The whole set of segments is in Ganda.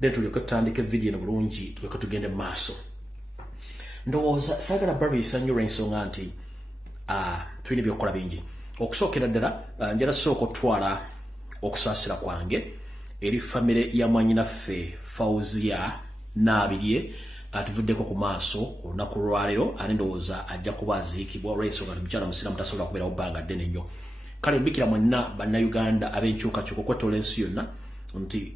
then tulyoke tutandike video bulungi tulyoke tugende maaso. Ndowooza saagala barabisa nnyo ensonga nti tulina ebyokukola bingi. Okusookera ddala njala sooka otwala okusaasira kwange eri famire ya mwannyinaffe Fauzia Nabirye atuvuddeko ku maaso olunaku lwaleero ate ndowooza ajja kuba aziikibwa olw'ensonga nti mukyala musiramu tasobola kubeerawo bbanga ddene nnyo. Kale mbikira mwenna bannayuganda ab'enkyukakyuka okwetola ensi yonna nti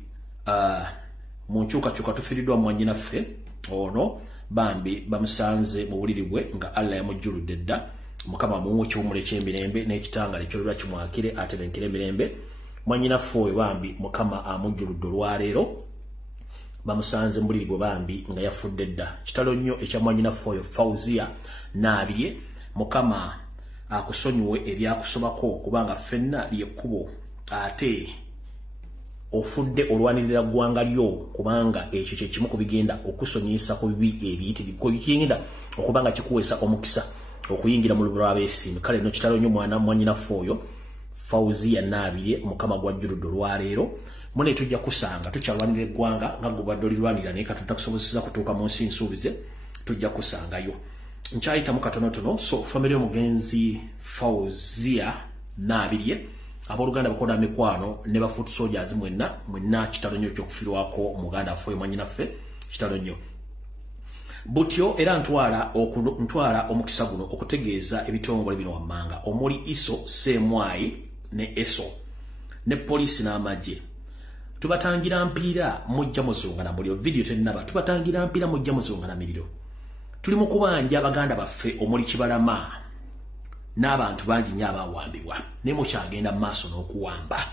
mu nkyukakyuka tufiiriddwa mwannyinaffe ono bambi bamusanze mu buliri bwe nga Allah yamujjuludde dda. Mukama muwe ekiwumula eky'emirembe n'ekitangala ekyolulwa kimwakire atebenkere emirembe. Mwannyinaffe oyo bambi Mukama amujjuludde olwaleero bamusanze mu buliri bwe bambi nga yafudde dda. Kitalo nnyo ekya mwannyinaffe oyo Fauzia Nabirye. Mukama akusonyiwe ebyakusobako kubanga ffenna lyekkubo ate ofudde olwanirira ggwanga lyo kubanga ekyo kye kimu ku bigenda okusonyiyisa ku bibi ebiyitirivu bigenda okubanga kikuweesa omukisa okuyingira mu lubiro lw'abeesiimi. Kale no kitalo nnyo mwana mwannyinaffe oyo Fauzia Nabirye Mukama gwajjuludde olwaleero. Mune tujja kusanga tukyalwanira eggwanga nga gubadde olirwanira naye Katonda takusobozesa kutuuka mu nsi nsuubize tujja kusangayo. Nkyayitamu katonotono so famire omugenzi Fauzia Nabirye abooluganda bakola mikwano ne bafuutu soldiers mwenna kitalo nnyo ky'okufiirwako omuganda affe mwannyinaffe kitalo nnyo. Butyo era ntwala omukisa guno okutegeeza ebitongole bino wammanga omuli ISO Semwai ne ESO ne poliisi n'amagye. Tubatangira mpiira mujja muzunga na muliro video tennaba tubatangira mpiira mujja muzunga na miliro. Tuli mu kubanja abaganda baffe omuli Kibalama n'abantu bangi nnyo abawambibwa naye mukyagenda mu maaso n'okuwamba.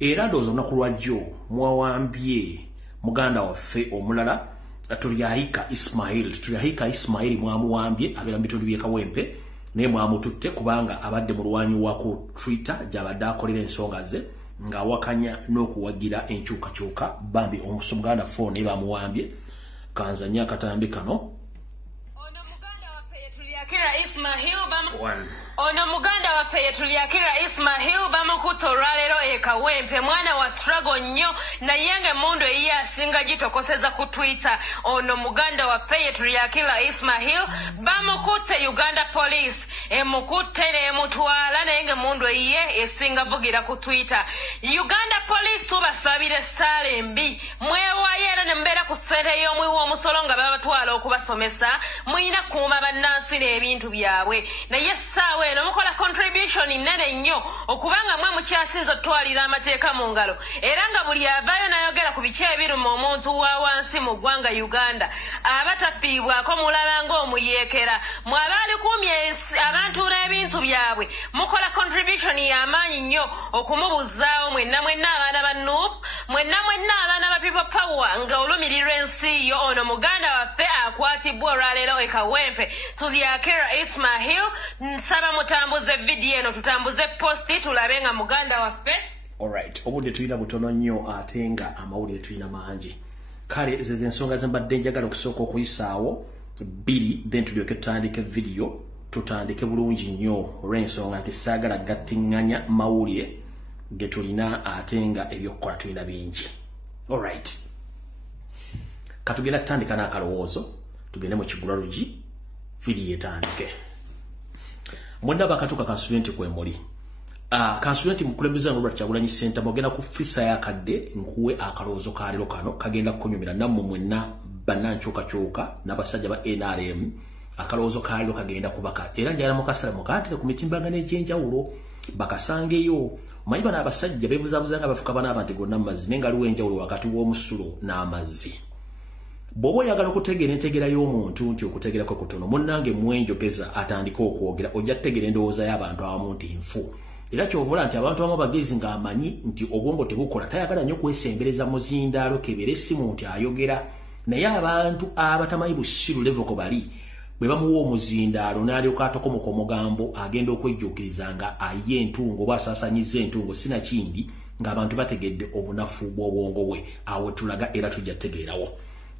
Era ndowooza olunaku lwajjo mwawambye muganda waffe omulala Tulyahika Ismail mwamuwambye abeera mu bitundu by'e Kawempe naye mwamututte kubanga abadde mu lwanyi wa ku Twitter gy'abadde akolera ensonga ze ng'awakanya n'okuwagira enkyukakyuka bambi omuganda fo naye bamuwambye. Kanzanya akatambi kano ono muganda waffe Tulyakira Ismail bamukutte olwaleero e Kawempe mwana wa struggle nnyo naye ng'emmundu eyiye asinga gitokoseza ku Twitter. Ono muganda waffe Tulyakira Ismail bamukutte Uganda police emukutte n'emutwala naye ng'emmundu eyiye esinga vugira ku Twitter. Uganda police tubasabire essaala embi mwewaayo era ne mubeera ku ssente y'omwi w'omusolo nga babatwala okubasomesa muyina kuuma bannansi n'ebintu byabwe naye essaawa eno mukola contribution nnene nnyo okubanga mwe mukyasinza otwalira amateeka mu ngalo era nga buli avaayo n'ayogera ku biki ebiruma omuntu wa wansi mu ggwanga Uganda abatafiibwako mulaba ng'omuyeekera mwabaali kumye abantu n'ebintu byabwe mukola contribution y'amaanyi nnyo okumubuzaawo mwenna abaana ba Nuupu mwenna abaana ba People Power nga olumirirwa ensi yo. Ono muganda waffe akwatibwa olwaleero e Kawempe Tulyakira Ismail. Nsaba mutambuze video eno tutambuze posti tulabe nga muganda waffe. Alright, obudde tulina butono nnyo ate nga amawulire tulina mangi. Kale zeze ensonga ze mbadde njagala okusooka okuyisaawo bbiri then tulyoke tutandike video tutandike bulungi nnyo olw'ensonga nti saagala gattiŋŋanya mawulire ge tulina ate nga ebyokukola tulina bingi. Alright, katugenda tutandika n'akalowoozo tugende mu kigulalugi video etandike. Mwenda bakatuka kansulenti kwemuli. Kansulenti mukulembeza ngo Kyagulanyi Center mogenda ku fisa yakadde nkuwe akaloozo kalero kano kagenda kunyumira namwe mwenna bannankyukakyuka n'abasajja ba NRM akaloozo kalero kagenda kubaka era njala mukasala mukatire ku mitimbagano egy'enjawulo bakasangeyo manyi bana abasajja bebuzabuza nga bafuka bana abantu gonna amazzi nenga aliwo enjawulo wakati w'omusulo n'amazzi. Bobo yagala okutegeera entegera y'omuntu nti okutegerako kutono munnange mwenjogeza atandika okwogera ojja kutegeera endowooza y'abantu abamu nti nfu era kyovula nti abantu abamu bagezi ng'amanyi nti obwongo tebukola tayagala nnyo kwesembereza muzindaalo kebera essimu nti ayogera naye abantu abatamanyi busiru level ko bali bwe bamuwa omuzindaalo n'alyoka atokomoka omugambo agenda okwejjuukiriza nga aye entungo oba asaasanyiza entungo sinakindi ng'abantu bategedde obunafu bw'obwongo bwe awo tulaga era tujja tutegeerawo.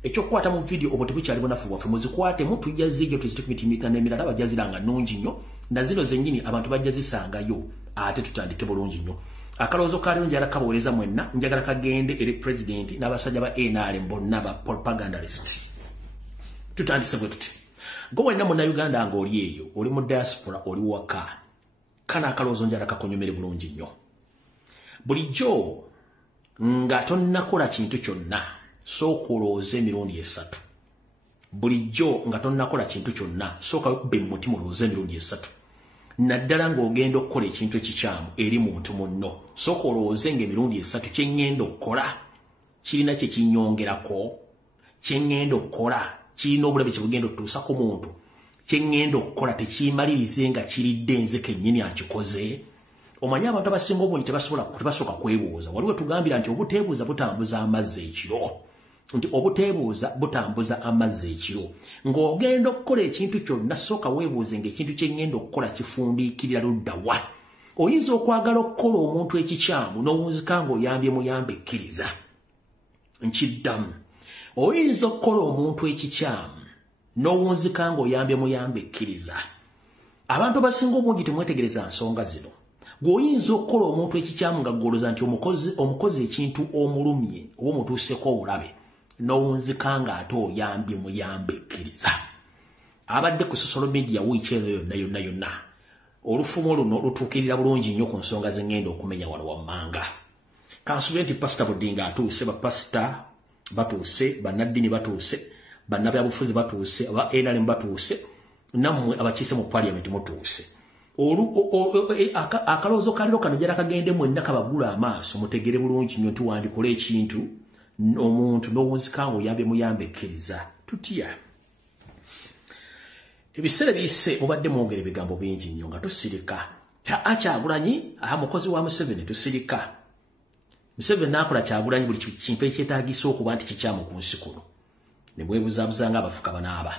Ekyokukwata mu video obo tebukyali bunafu bwaffe muzikwate mu tujja zijjo tuzitumitimika n'emirala bajja ziranga nnungi nnyo na zino zennyini abantu bajja zisangayo ate tutandike bulungi nnyo. Akalozo kalero njala kabooleza mwenna njagala kagende eri president n'abasajja ba NRM bonna ba propagandalist. Tutandise bwe tuti. Gwe na muna Uganda ng'oli eyo, oli mu diaspora, oli waka. Kana akalozo njala kakonyomere bulungi nnyo. Bulijjo nga tonnakola kintu kyonna sooka olowooze emirundi 3. Bulijjo nga tonnakola kintu kyonna sooka okubba mu mutima olowooze emirundi 3. Naddala ng'ogenda okukola ekintu ekikyamu eri muntu munno sooka olowooze ng'emirundi 3 kye ŋŋenda okukola kirina kye kinnyongerako, kye ŋŋenda okukola kirina obulabe kye bugenda otuusa ku muntu, kye ŋŋenda okukola tekimalirize nga kiridde nze kennyini akikoze. Omanyi abantu abasinga obungi tebasooka kwebuuza. Waliwo tugambira nti obuteebuuza butambuza amazzi ekiro. Nti obuteebuuza butambuza amazzi ekiro. Ng'ogenda okukola ekintu kyonna sooka weebuuze ng'ekintu kye ŋŋenda okukola kifundiikirira ludda wa. Oyinza okwagala okukola omuntu ekikyamu n'owunzika ng'oyambye muyambe ekkiriza. Nkiddamu. Oyinza okukola omuntu ekikyamu n'owunzika ng'oyambye muyambe ekkiriza. Abantu abasinga obungi temwetegereza nsonga zino. Goyinza okukola omuntu ekikyamu nga goloza nti omukozi ekintu omulumye oba omutuuseko obulabe n'owunzika ng'ate oyambye muyambe ekkiriza. Abadde ku social media wiiki eno yonna olufumo luno lutuukirira bulungi nnyo ku nsonga ze ŋŋenda okumenya wano wammanga. Kansubire nti pasita Budinga atuuse, bapasita batuuse, bannaddini batuuse, bannabyabufuzi batuuse, aba NRM batuuse, nammwe abakiise mu parliament mutuuse. Akalozo kaliro kano jala kagende mwenna kabagula amaaso mutegere bulungi nnyo tuwandikola ekintu omuntu n'owunzika ng'oyambe muyambe ekkiriza. Tutya ebiseera biyise mubadde mwogera ebigambo bingi nnyo nga tusirika. Kyagulanyi mukozi wa Museveni tusirika. Museveni n'akola Kyagulanyi buli kintu ekyetaagisa okuba nti kikyamu ku nsi kuno. Ne bwebuzabuza ng'abafuka banaaba.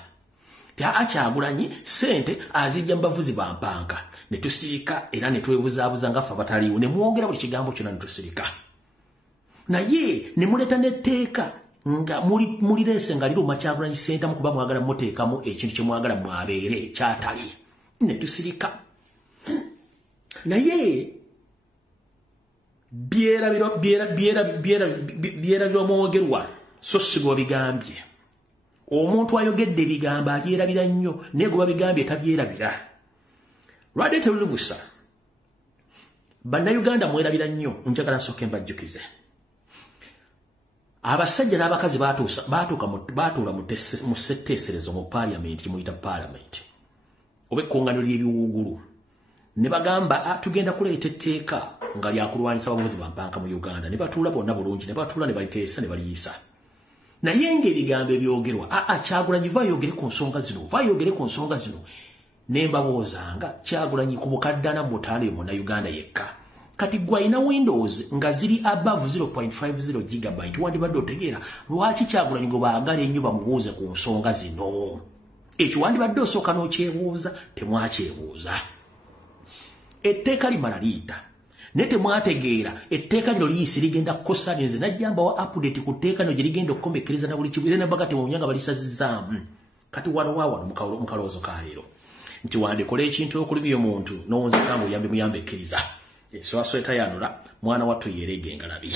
Kyagulanyi sente azijja mbavuzi bampanka ne tusirika era ne twebuzabuza nga ffe bataliwo ne mwongera buli kigambo kyonna ne tusirika. Naye ne muleta n'etteeka nga mulireese nga liruma Kyagulanyi sente mukuba mwagala muteekamu ekintu kye mwagala mwabeere kyatali ne tusirika. Naye byerabira omwogerwa so si gwe bigambye. Omuntu ayogedde ebigambo abyerabira nnyo naye gwe babigambye tabyerabira. Lwadde terulugusa. Bannayuganda mwerabira nnyo njagala nsooke mbajjukize. Abasajja n'abakazi baatuula mu ssetteeserezo mu parliament kimuyita parliament oba ekkuŋŋaaniro ly'ebiwuugulu ne bagamba tugenda kuleeta etteeka nga lyakulwanyisa abavuzi bampanka mu Uganda. Ne batuula bonna bulungi ne batuula ne baliteesa ne baliyisa. Naye ng'ebigambo ebyogerwa Kyagulanyi vayogere ku nsonga zino ne mbabuuzanga Kyagulanyi ku bukaddana mu 5 mu Uganda yekka. Kati gwe alina Windows nga ziri above 0.50 gigabyte wandibadde otegeera lwaki Kyagulanyi gwe baagala ennyo bamubuuze ku nsonga zino. Ekyo wandibadde osooka n'okyebuuza temwakyebuuza. Etteeka limala liyita ne temwategeera etteeka lino liyisi ligenda kukosa nze najjamba wa update ku tteeka lino gye ligenda okukomekkereza na buli kibu era nabaga temunyanga balisazizaamu. Kati wano mu kalowoozo ka leero nti wandikola ekintu okulumya omuntu n'owunzika ng'oyambe muyambe ekkiriza. Swasweta yanula mwana wattu yerege engalabi.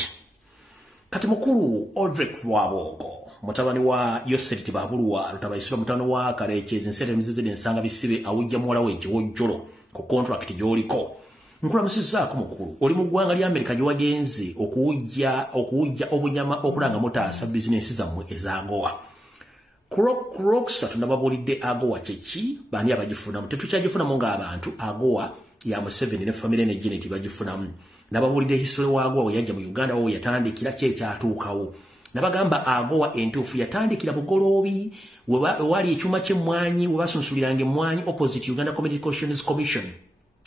Kati mukulu Odrek Wabogo mutabani wa Yoseti Babuluwa lutabayisula mutabani wa Karekyezi nsete mizizide ensanga bisibe awujja muwala we ekiwojjolo ku contract gy'oliko. Nkulamusizaako mukulu oli mu ggwanga lya Amerika gye wagenze okuwujja obunyama okulanga mutaasa bizinensi zammwe ez'Agoa. Kuroksa tunababuulidde Agoa kyeki bani abagifunamu tetukyagifunamu ng'abantu Agoa ya Museveni ne family ne Janet bagifunamu. Nababuulidde history wa Agoa we yajja mu Uganda wo yatandikira kyekyatuukawo. Nabagamba Agoa entuufu yatandikira Bugoloobi wali ekyuma ky'emmwanyi we basunsuliranga emmwanyi opposite Uganda Communications Commission.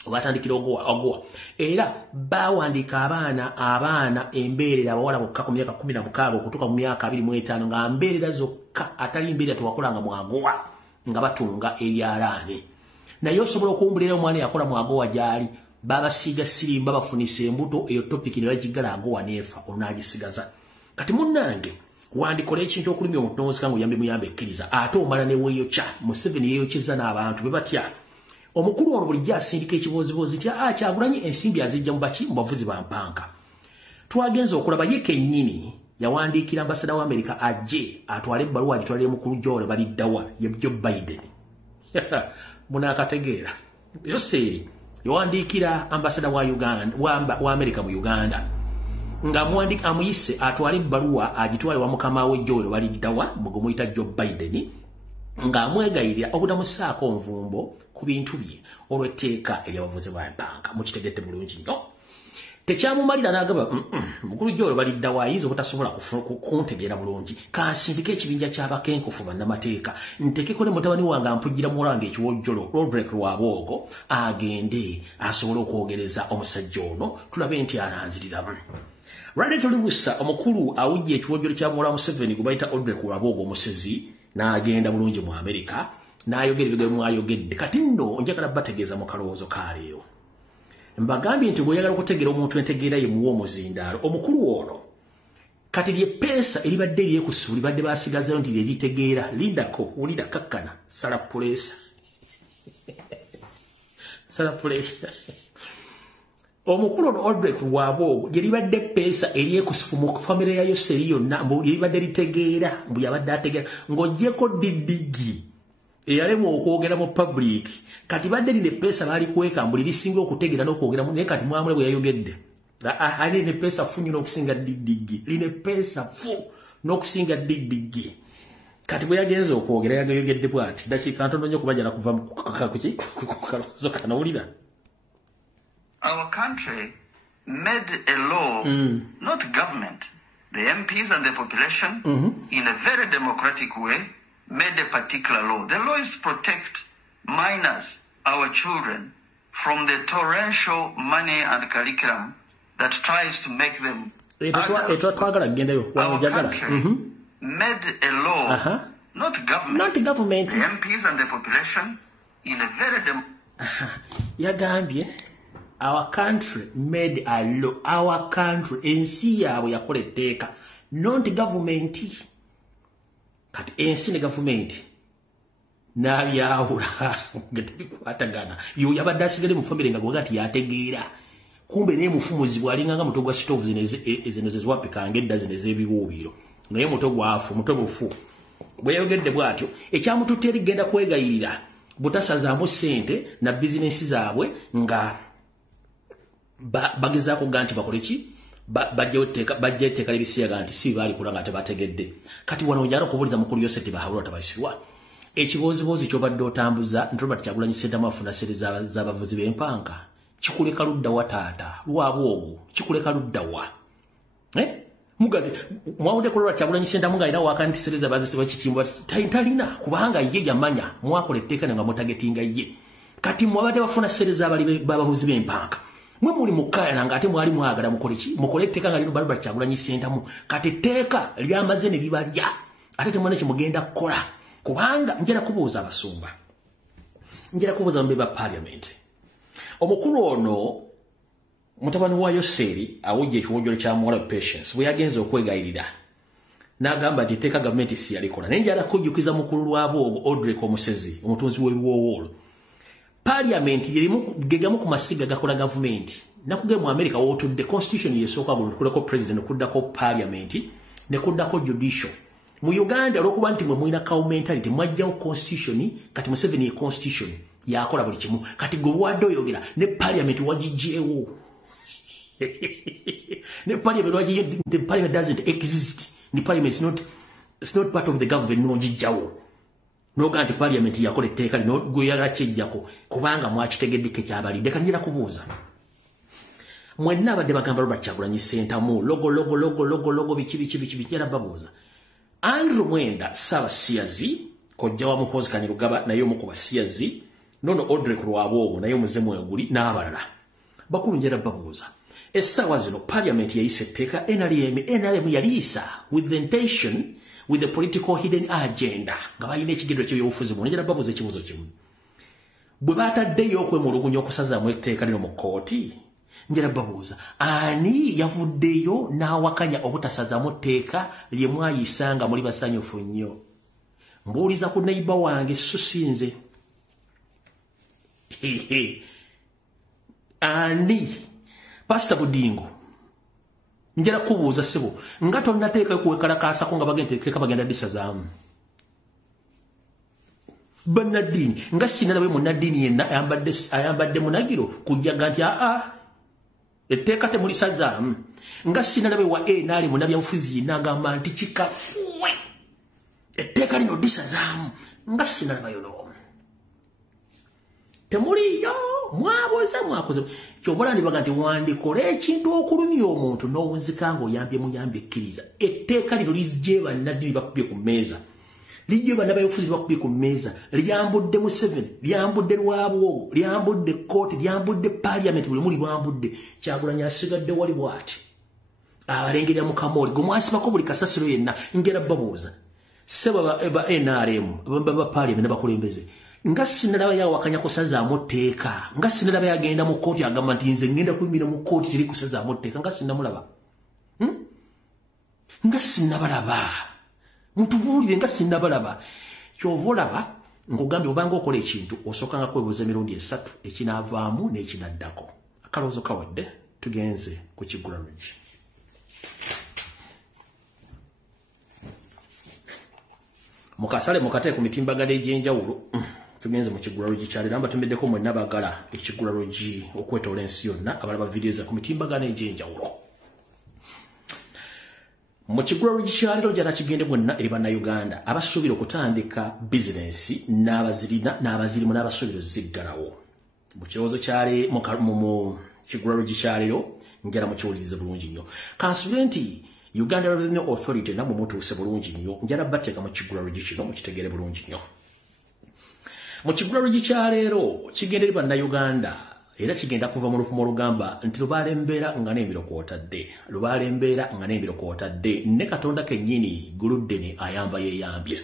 Watandikira Agoa era bawandika abaana embeerera abawala bokka ku myaka 16 okutuuka mu myaka 25 nga mbeerera zokka atali mbeerera tewakolanga mu Agoa nga batunga ebyalaani. Naye osobola okuwumbulira omwana yakola mu Agoa gyali babasiiga sirimba bafunisa embuto eyo topic ne bagigala Agoa neefa onaagisigaza. Kati munnange wandikola ekintu okulumya omuntu n'owunzika ng'oyambe muyambe ekkiriza ate omala ne weeyokya. Museveni yeeyokyeza n'abantu be batya. omukulu ono bulijjo asindika ekibozibozi ti Kyagulanyi ensimbi azijja mu baki mu bavuzi ba mpanka. Twagenza okulaba ye kennyini yawandiikira ambasada wa Amerika ajje atwale ebbaluwa agitwalire mukulu gy'ole baliddawa ye Joe Biden. Munakategeera Yoseri yawandiikira ambasada wa Uganda wa Amerika mu Uganda nga muwandika amuyise atwale ebbaluwa agitwale wa mukama we gy'ole baliddawa mugumuyita Joe Biden nga amwegayirira obutamusaako nvumbo ku bintu bye olw'etteeka ery'abavuzi ba mpanka. Mukitegedde bulungi nnyo. Tekyamumalira n'agamba mukulu gy'ole baliddawa ayinza obutasobola kuntegeera bulungi kansindika ekibinja ky'abakenkufu bannamateeka ntekeko ne mutabani wange ampujjira muwala ekiwojjolo Roderick Lwabwogo agende asobole okwogereza omusajja ono tulabe nti ananziriramu. Right Lubusa omukulu awujja ekiwojjolo kya muwala Museveni gwe bayita Roderick Lwabwogo omusezi n'agenda bulungi mu Amerika n'ayogera ebigambo mwayogedde kati nno njagala bategeeza mu kalowoozo kaleero. Mbagambye nti bw'oyagala okutegeera omuntu entegeera ye muwa omuzindaalo omukulu ono kati lye peesa eribadde lyekusu libadde basigazayo nti lye litegeera lindako wulira kakkana sala puleesa sala puleesa omukulu ono Roderick Lwabwogo lye libadde peesa eryekusu mu famire yayo seri yonna mbu lye libadde litegeera mbu yabadde ategeera ng'oggyeko diddigi eyalemu okwogera mu public kati badde ne pesa bali kweka mbuli lisinga okutegeera n'okwogera naye kati mwamule bwe yayogedde ali ne pesa fu nnyo n'okusinga diddigi line pesa fu n'okusinga diddigi kati bwe yagenza okwogera yagayogedde bw'ati dakiika ntono nnyo kubajala kuva ku kaloozo kanawulira. Our country made a law, not government, the MPs and the population, in a very democratic way, made a particular law. The law is to protect minors, our children, from the torrential money and curriculum that tries to make them adults. Our country made a law, not government, the MPs and the population, in a very Yagambye, our country made a law. Our country, ensi yaabwe yakola etteeka, not government. Kati ensi ne government n'abyawula ng'tebikwatagana yo yabadde asigale mu famire nga gwagati yategeera kumbe naye mufumuzi bw'alinganga muto gwa stove zino zezwapikanga edda zino ez'ebiwuubiro naye muto gwafu muto bufu bwe yayogedde bw'atyo ekyamututte erigenda kwegayirira butasazaamu ssente na bizinensi zaabwe nga bagezaako ga nti bakole ki bajja etteeka libisiyaga nti si baali kulanga tebategedde kati wano ojala okubuuliza mukulu yose tibahawula tabayisirwa ekibooziboozi kyobadde otambuza nti Robert Kyagulanyi Ssentamu afuna sente z'abavuzi b'empanka kikuleka ludda wa taata Lwabwogo kikuleka ludda wa mugati mwawudde ku Robert Kyagulanyi Ssentamu ng'alina waaka nti sente zabazisibwa kikimba talina kubanga ye yamanya mwakola etteeka nga mutagetinga ye kati mwabadde bafuna sente z'abavuzi b'empanka mwe muli mukaya nga ate mwali mwagala mukole ki mukole etteeka nga lino Robert Kyagulanyi Ssentamu kati etteeka lyamaze ne libalya ate temwana kimugenda kukola kubanga njera kubuuza abasumba njera kubuuza mbeba parliament omukulu ono mutabani wa Yoseri awujja ekiwojjolo kya muwala Patience bwe yagenza okwegayirira n'agamba nti etteeka gavumenti si yalikola naye njala kujjukiza mukulu Lwabwogo Roderick omusezi omutunzi w'ebiwoowoolo Parliament yerimu gegamu ku masiga gakola government nakuge mu America wotudde constitution yesooka buli kuleko president okuddako parliament ne kuddako judicial mu Uganda olwokuba nti mwe mwina mentality mwajjawo constitution kati Museveni ye constitution yakola buli kimu kati gwe wadde oyogera ne parliament wagijjeewo ne parliament wagijje the parliament doesn't exist the parliament is not part of the government no jijjawo noga nti parliament yakola etteeka lino gwe yagala kijjako kubanga mwakitegeddeko kyabalidde kanjira kubuuza mwenna abadde bagamba Robert Kyagulanyi Ssentamu logo biki jala babuuza Andrew Mwenda Ssaabasiyazi kojja wa Muhoozi Kanyarugaba naye omu ku basiyazi nono Roderick Lwabwogo naye omuzemu eguli n'abalala bakulu njera babuuza essaawa zino parliament yayisa etteeka NRM yaliisa with the intention with the political hidden agenda nga balina ekigendo ky'ebyobufuzi mu njera babuuza ekibuuzo kimu bwe bataddeyo okwemulugunya okusazaamu etteeka lino mu kkooti njera babuuza ani yavuddeyo n'awakanya obutasazaamu etteeka lye mwayisa nga muli basanyufu nnyo mbuuliza ku neighbor wange so sinze ani Pastor Budingo njera kubuuza sebo nga tonnateeka kuwekalakaasa ko nga bagenda disazaamu Banadini nga sinalabe munadini yenna ayambadde munagiro kujaga nti etteeka temulisazaamu nga sinalabe wa naali munabya mufuzi nagamba nti kikafuwe etteeka lino disazaamu nga sinalabayo n'omu temuliyo mwakoze kyobola ndibaga nti wandikola ekintu okulumya omuntu n'owunzika ng'oyambye muyambye ekkiriza etteeka lino lizije bannadini bakubye ku mmeeza lijje bannabayofuzi bakubye ku mmeeza lyambudde mu 7 lyambudde lwabwogo lyambudde kooti lyambudde parliament buli muli bwambudde Kyagulanyi asigadde wali bwati abalengerera mu kamooli gwe mwasibako buli kasasiro yenna ngera babuuza seba eba NRM baba parliament n'abakulembeze nga sinalaba yawakanya kusazaamu tteeka nga sinalaba yagenda mu kooti agamba nti nze ngenda kuyimira mu kooti kiri kusazaamu tteeka nga sinamulaba nga sinabalaba mutubuulire nga sinnabalaba kyova olaba ng'ogambye obanga okola ekintu osooka nga kwebuuza emirundi 3 ekinaavaamu n'ekinaddako akalowoozo kawadde tugenze ku Kigulalugi mukasale mukatee ku mitimbagano egy'enjawulo tugenze mu Kigulalugi kyalera mbatumiddeko mwenna baagala Ekigulalugi okwetoola ensi yonna abalaba vidiyo za ku mitimbagano egy'enjawulo mu Kigulalugi kyalero jana kigende bonna eri bannayuganda abasuubira okutandika bizinensi n'abazirimu n'abasuubira ziggalawo mu kirowoozo kyali mu Kigulalugi kyalero njala mukiwulirize bulungi nnyo kansubire nti Uganda Revenue Authority namwe mutuuse bulungi nnyo njala bateeka mu Kigulalugi kino mukitegeere bulungi nnyo mu Kigulalugi kyalero kigende eri bannayuganda era kigenda kuva mu lufumo olugamba nti lubaale mbeera nga n'embiro kwotadde lubaale mbeera nga n'embiro kwotadde ne Katonda kennyini guluddene ayamba yeeyambye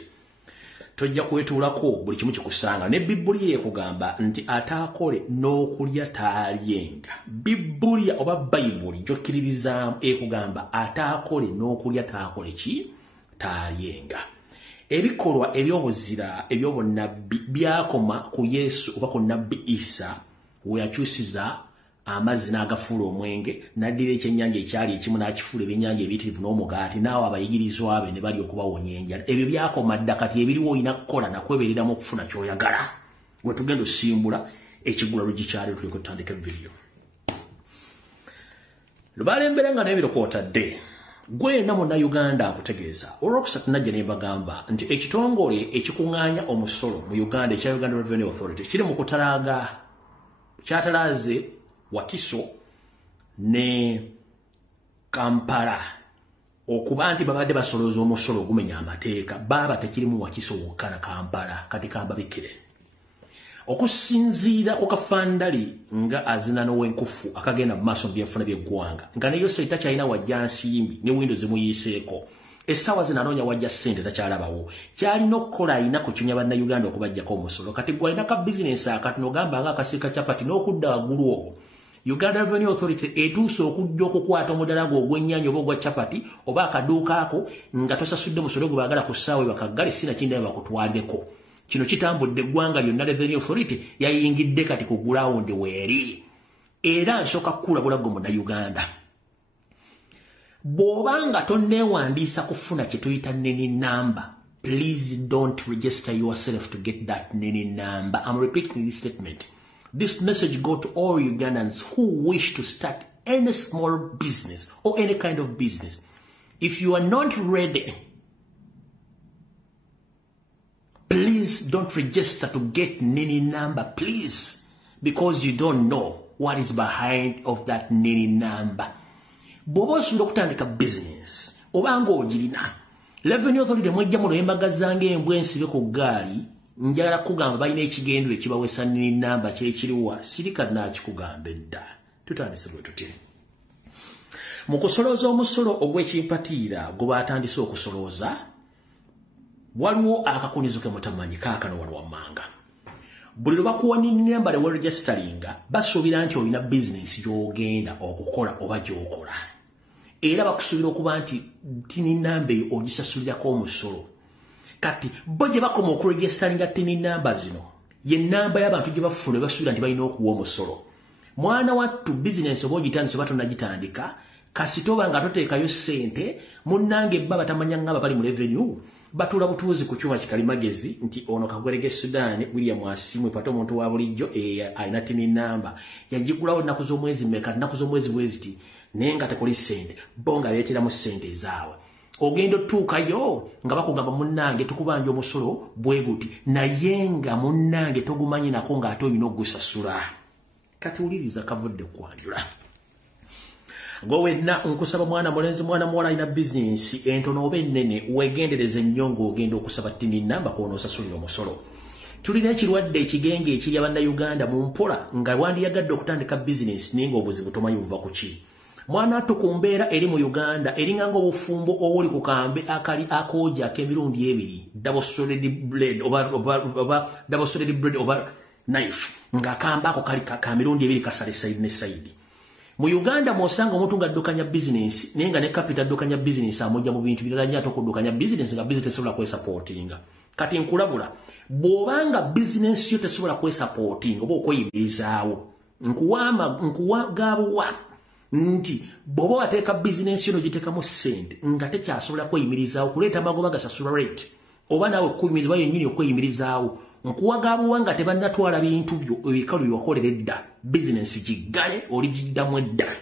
tojja kwetuulako buli kimu kikusanga ne Bibuliya ekugamba nti ataakole n'okulya taalyenga Bibuliya oba Bayibuli gyokkiririzaamu ekugamba ataakole n'okulya taakole ki taalyenga ebikolwa eby'obuzira eby'obunnabbi byakoma ku Yesu oba ku Nabbi Isa weyakyusiza amazzi n'agafuula omwenge n'addira ekyennyanja ekyali ekimu n'akifuula ebyennyanja ebiyitirivu n'omugaati naawe abayigirizwa be ne bali okubawonya enjala ebyo byakoma dda kati ebiriwo olina kukola nakwebereramu okufuna ky'oyagala we tugenda osimbula Ekigulalugi kyalero tuliko tutandika vidiyo lubaale embeera nga n'ebiro kwotadde gwena munnayuganda akutegeeza olwokusatu najja ne mbagamba nti ekitongole ekikuŋŋaanya omusolo mu Uganda ekya Uganda Revenue Authority kiri mu kutalaaga kyatalaze Wakiso ne Kampala okuba nti babadde basolooza omusolo ogumenya amateeka baba tekirimu Wakiso wokka na Kampala kati kambabikire okusinziira ku kafandali nga azina n'owenkufu akagenda mu maaso mu byenfuna by'eggwanga nga neyo sente takyalina wajja nsimbi ne windo zimuyiiseeko essaawa zino anoonya wajja ssente takyalabawo kyalina okukola alina kukyunya bannayuganda okubajjako omusolo kati gwe alina ka bizinensi akatono ogamba nga akasiika kyapati n'okudda waggulu okwo Uganda Revenue Authority etuuse okujja okukwata omudala gwo ogw'ennyaanya oba ogwa kyapati oba akaduuka ako nga tosasudde musolo gwe baagala ku ssaawa ebakaggale sinakindaba bakutwaleko kino kitambudde eggwanga lyonna Revenue Authority yayingidde kati ku gulawundi weeri era nsooka kukulabula gwe munnayuganda bw'obanga tonneewandiisa kufuna kye tuyita nini number please don't register yourself to get that nini number. I'm repeating this statement. This message go to all Ugandans who wish to start any small business or any kind of business. If you are not ready, please don't register to get nini number, please, because you don't know what is behind of that nini number. Bw'oba osuubira okutandika business obanga ogirina Revenue Authority mwejja muno yembagazanga embwa ensibe ku ggaali njagala kugamba balina ekigendero ekibawesa nini namba kyekiriwa sirika nakikugambe dda tutandise bwe tuti mu kusolooza omusolo ogw'ekimpatiira gwe baatandise okusolooza waliwo akakunizo ke mutamanyi kaakano wano wammanga buli lwe bakuwa nini namba ne weregisteringa basuubira nti olina bizinensi gy'ogenda okukola oba gy'okola era bakusuubira okuba nti tini namba eyo ogisasulirako omusolo kati bo gye bakoma okuregisteringa tini namba zino ye namba y'abantu gye bafuna basuubira nti balina okuwa omusolo. Mwana wattu business oba ogitandise oba tonnagitandika kasitoba nga toteekayo ssente munnange bba batamanya ngaba bali mu revenue batula butuuzi ku kyuma kikalimagezi nti ono Kagwerege Sudan William Asimwe pato omuntu wa bulijjo alina tini namba yagigulawo nnaku z'omwezi mmeka nnaku z'omwezi bweziti naye nga tekuli ssente bo nga beeteramu ssente ezaabwe. Ogenda otuukayo nga bakugamba munnange tukubanja omusolo bwe guti naye nga munnange togumanyi nako ng'ate olina okugusasula. Kati wuliriza kavudde kwanjula. Gwenna nkusaba mwana mulenzi mwana muwala alina business entono oba ennene weegendereze nnyo ng'ogenda okusaba tini namba kw'ono osasulira omusolo. Tulina ekirwadde ekigenge ekiri Abannayuganda mu mpola nga wandiyagadde okutandika business naye ng'obuzibu tomanyi buva ku ki. Mwana tukumbeera eri mu Uganda eringa ng'obufumbo obuli ku kambe akali akooja ak'emirundi ebiri double threaded blade oba knife nga kamba ako kali ka mirundi ebiri kasale side ne side. Mu Uganda mwosanga omuntu ng'addukanya business naye nga ne capital addukanya business amujja mu bintu birala nnyo ate okuddukanya business nga business tesobola kwesupportinga. Kati nkulabula bw'obanga business yo tesobola kwesupportinga oba okweyimirizaawo nkuwagabuwa nti bw'oba wateeka business yo n'ogiteekamu ssente nga tekyasobola kweyimirizaawo kuleeta amagoba gasasula rate oba naawe kuyimiriza yennyini okweyimirizaawo nkuwagabuwa nga tebannatwala bintu byo ebikalu byewakolera edda business giggale oligiddamu edda.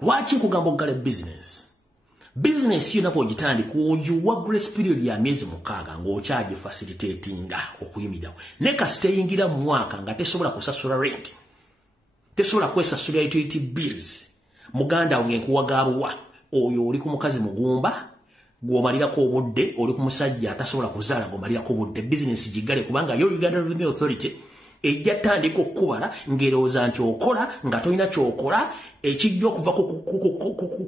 Lwaki nkugamba oggale business? Business yo nako ogitandika ogiwa grace period ya myezi 6 ng'okyagifacilitatinga okuyimirirawo ne kasita eyingira mu mwaka nga tesobola kusasula rent tesobola kwesasula utility bills. Muganda wange nkuwagabuwa oyo oli ku mukazi mugumba gwomalirako obudde oli ku musajja atasobola kuzaala gwomalirako obudde business giggale kubanga yo Uganda Revenue Authority ejja tandika okukubala ng'erowooza nti okola nga tolina kyokola ekijja okuva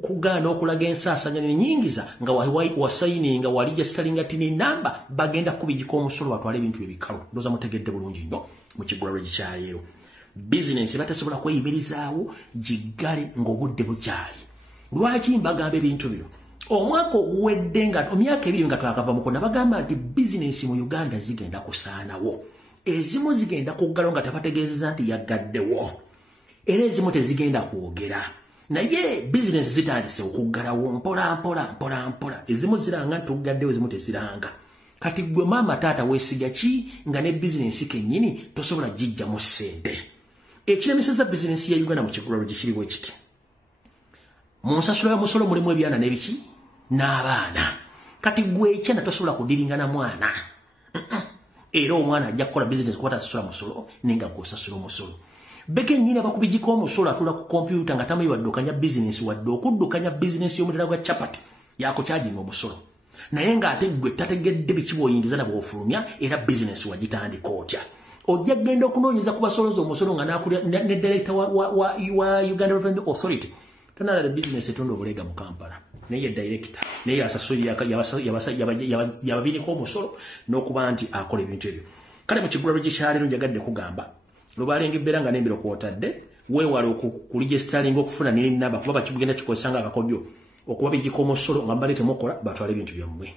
kugaana okulaga ensaasanya n'ennyingiza nga wasayininga waligisteringa tini namba bagenda kubigika omusolo batwala ebintu ebikalu. Ndowooza mutegedde bulungi nnyo mu kiggula lwe gikyaliyo. Business batasobola kweyimirizaawo giggale ng'obudde bukyali. Lwaki mbagamba ebintu bino? Omwaka oguwedde nga emyaka 2 nga twakava mu konna bagamba nti business mu Uganda zigenda kusaanawo. Ezimu zigenda kuggalawo nga tebategeezeza nti yaggaddewo. Era ezimu tezigenda kwogera. Naye business zitandise okuggalawo mpola. Ezimu ziranga nti tuggaddewo ezimu teziranga. Kati gwe maama taata weesiga ki nga ne business kennyini tosobola gijjamu ssente. Ekiremeseza business ya Uganda mu kiggula gikiriwo ekiti. Mu nsasula y'omusolo mulimu ebyana n'ebiki n'abaana. Kati gwe ekyana tosobola kudiringa na mwana. Era omwana ajja kukola business kuba tasasula musolo nenga gw'osasula omusolo. Beke nnyini abakubigika omusolo atula ku kompyuta nga tamanyi waddukanya business wadde okuddukanya business y'omulala gwa chapati yakukyajinga omusolo. Naye ng'ate gwe tategedde biki bw'oyingiza na bw'ofulumya era business wagitandika otya. Ojja genda okunoonyeza ku basoloza omusolo nga n'akulya ne director wa Uganda Revenue Authority. Tanala business etunda obulega mu Kampala. Naye director naye asasulira yababiriko omusolo n'okuba nti akola ebintu ebyo. Kale mu kiggula gikyalero njagadde kugamba lubalenga ebbeera nga n'embiro kwotadde weewale okuligisteringa okufuna nini namba kuba bakigenda kikozesa nga akakodyo okuba bigika omusolo nga mbale temukola batwala ebintu byammwe.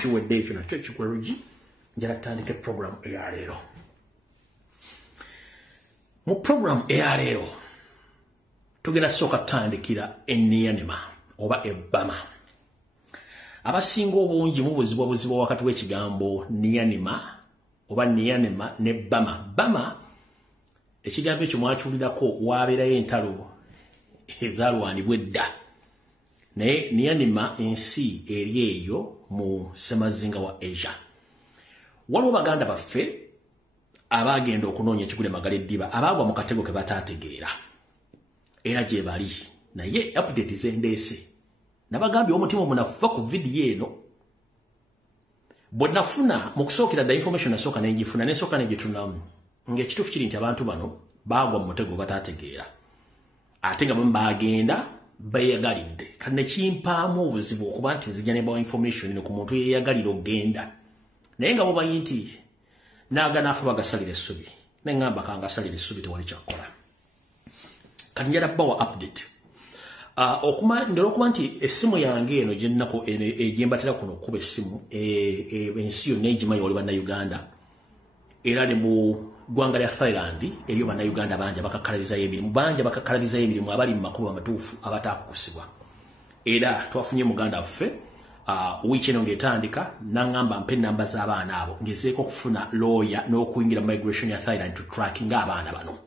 Kiwedde ekyo nakyo ekiggula njala tutandike program eyaleero. Mu program eyaleero tugenda sooka tutandikira enniyanima oba ebbama. Abasinga obungi mubuzibwa wakati w'ekigambo niyanima oba niyanima ne bbama. Bbama ekigambo ekyo mwakiwulirako waabeerayo entalo ezaalwanibwa edda. Naye niyanima ensi eri eyo mu semazinga wa Asia. Waliwo baganda baffe abagenda okunoonya ekigule Magala abaagwa mu katego ke bataategeera. Era gye bali naye update zendeese nabagambye omutima omunafuva ku vidiyo eno bwe nafuna mu kusookera dda information nasooka n'engifuna n'esooka n'egitunamu ng'ekituufu kiri nti abantu bano baagwa mu mutego bataategeera ate nga bwe bagenda beeyagalidde kati ne kimpaamu obuzibu okuba nti nzija ne bawa information eno ku muntu yeeyagalira okugenda naye nga bobayi nti naaganaafu bagasalira essubi ne ŋŋamba kangasalira essubi tewali kyakkola. Kati njala bawa update. Ndero okuba nti essimu yange eno gye nnako egyembatira kuno okuba essimu ensi yonna egimanyi wali bannayuganda era ne mu ggwanga lya Thailand eriyo bannayuganda bangi abakakkalabizayo emirimu abali mu makubo amatuufu abataakukusibwa era twafunye muganda waffe wiiki eno ng'etandika n'aŋŋamba mpe ennamba z'abaana abo ngezeeko okufuna lawyer n'okuyingira migration ya Thailand to tracking abaana bano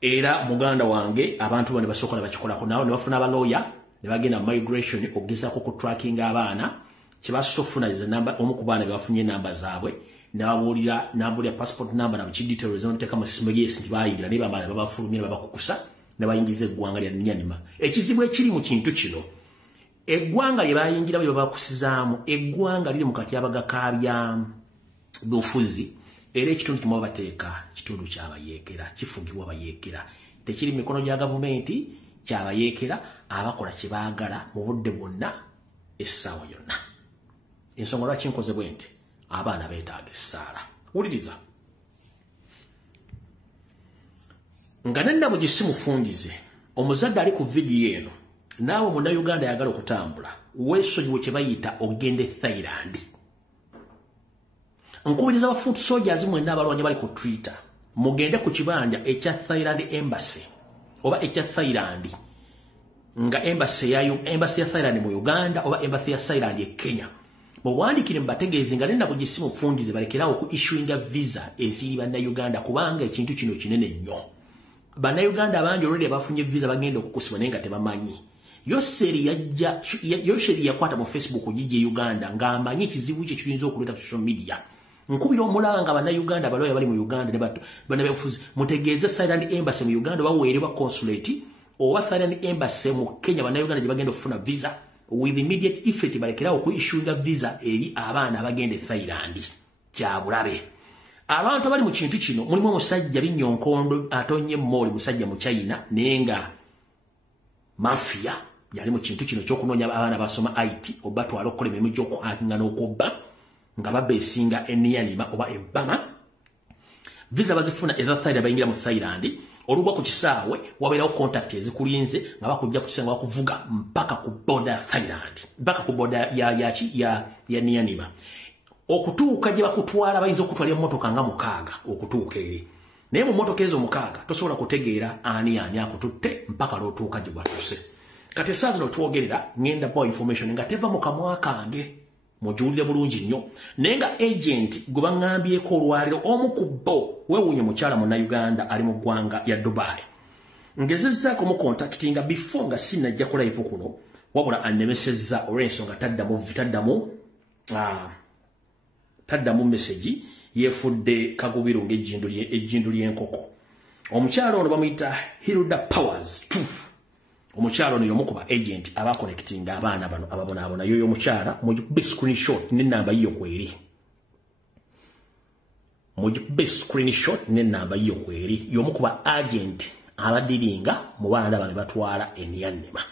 era muganda wange abantu bano basooka ne bakikolako naawe ne bafuna abalawyer ne bagenda migration okugezaako ku tracking abaana kye basoose okufuna ze namba omu ku baana be bafunye ennamba zaabwe n'abuulira passport number na bukidetails ez'omuteeka mu ssimu lyesi nti baayingira naye bamala ne babafulumya ne babakukusa ne bayingiza eggwanga lya Nyanima. Ekizibu ekiri mu kintu kino eggwanga lye bayingira bwe babakusizaamu eggwanga liri mu katyabaga ka byobufuzi era ekitundu kimu bateeka kitundu kyabayeekera kifugibwa bayeekera tekiri mikono gya gavumenti kyabayeekera abakola kye baagala mu budde bwonna essaawa yonna. Ensonga lwaki nkoze bwe nti abaana beetaaga essaala. Wuliriza nga nenna mu gisimu fungize omuzadde ali ku vidiyo eno naawe munnayuganda ayagala okutambula weesonyiwe kye bayita ogende Thailand. Nkubiriza ba foot soldiers mwenna abalwanyi bali ku Twitter mugende ku kibanja ekya Thailand Embassy oba ekya Thailand nga embassy ya Thailand mu Uganda oba embassy ya Thailand e Kenya. Muwandikire mbategeeze nga nenna ku gisimu fungize balekerawo ku issuinga visa eziri bannayuganda kubanga ekintu kino kinene nnyo. Bannayuganda abangi already bafunye visa bagenda okukusibwa naye nga tebamanyi. Yoseri yakwata mu Facebook gijje Uganda ng'amanyi ekizibu kye kirinza okuleeta social media. Nkubira omulanga bannayuganda abaloya bali mu Uganda ne bannabufuzi mutegeeze Thailand Embassy mu Uganda baweerebwa consulate oba Thailand Embassy mu Kenya bannayuganda gye bagenda okufuna visa with immediate effect balekerawo ku issuinga visa eri abaana abagenda Thailand. Kyabulabe. Abantu abali mu kintu kino mulimu omusajja Binyonkondo atonye mmoli musajja mu China nenga mafia yali mu kintu kino ky'okunoonya abaana basoma IT oba twala okukola emirimu gy'okuhakinga n'okubba nga babeesinga Nyanima oba Ebama. Visa bazifuna eza Thailand bayingira mu Thailand olugwa ku kisaawe wabeerawo contact ezikulinze nga bakujja kukisenga bakuvuga mpaka ku boda Thailand mpaka ku boda ya Nyanima. Okutuuka gye bakutwala bayinza okutwala emmotoka nga mukaaga okutuuka eri naye mu mmotoka ezo mukaaga tosobola kutegeera ani akututte mpaka lw'otuuka gye batuuse. Kati essaawa zino twogerera ngenda bawa information nga teva mu kamwa kange mugiwulire bulungi nnyo naye nga agent gwe baŋŋambyeko olwaliro omu ku bo weewuunye mukyala munnayuganda ali mu ggwanga lya Dubai ngezezzaako mu contactinga before nga sinnajja ku live kuno wabula annemesezza olw'ensonga taddamu message yefudde kagubiru ng'ejjindu ly'enkoko. Omukyala ono bamuyita Hilda Powers 2. Omukyala ono y'omu ku ba agent abaconnectinga abaana bano ababonaabona yoyo omukyala mugikube screenshot n'ennamba yiyo kweri. Mugikube screenshot n'ennamba yiyo kweri y'omu ku ba agent abadiringa mu baana bano batwala Nyanima.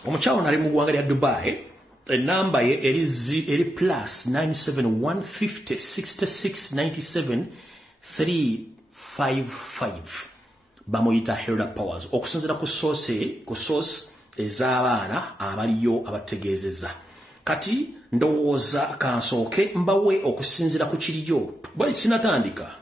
Omukyala ali mu ggwanga lya Dubai enamba ye eri plus 971 50 66 97 355 bamuyita Hilda Powers okusinziira ku source ez'abaana abaliyo abategeezezza. Kati ndowooza kansooke mbawe okusinziira ku kiriyo bali sinatandika.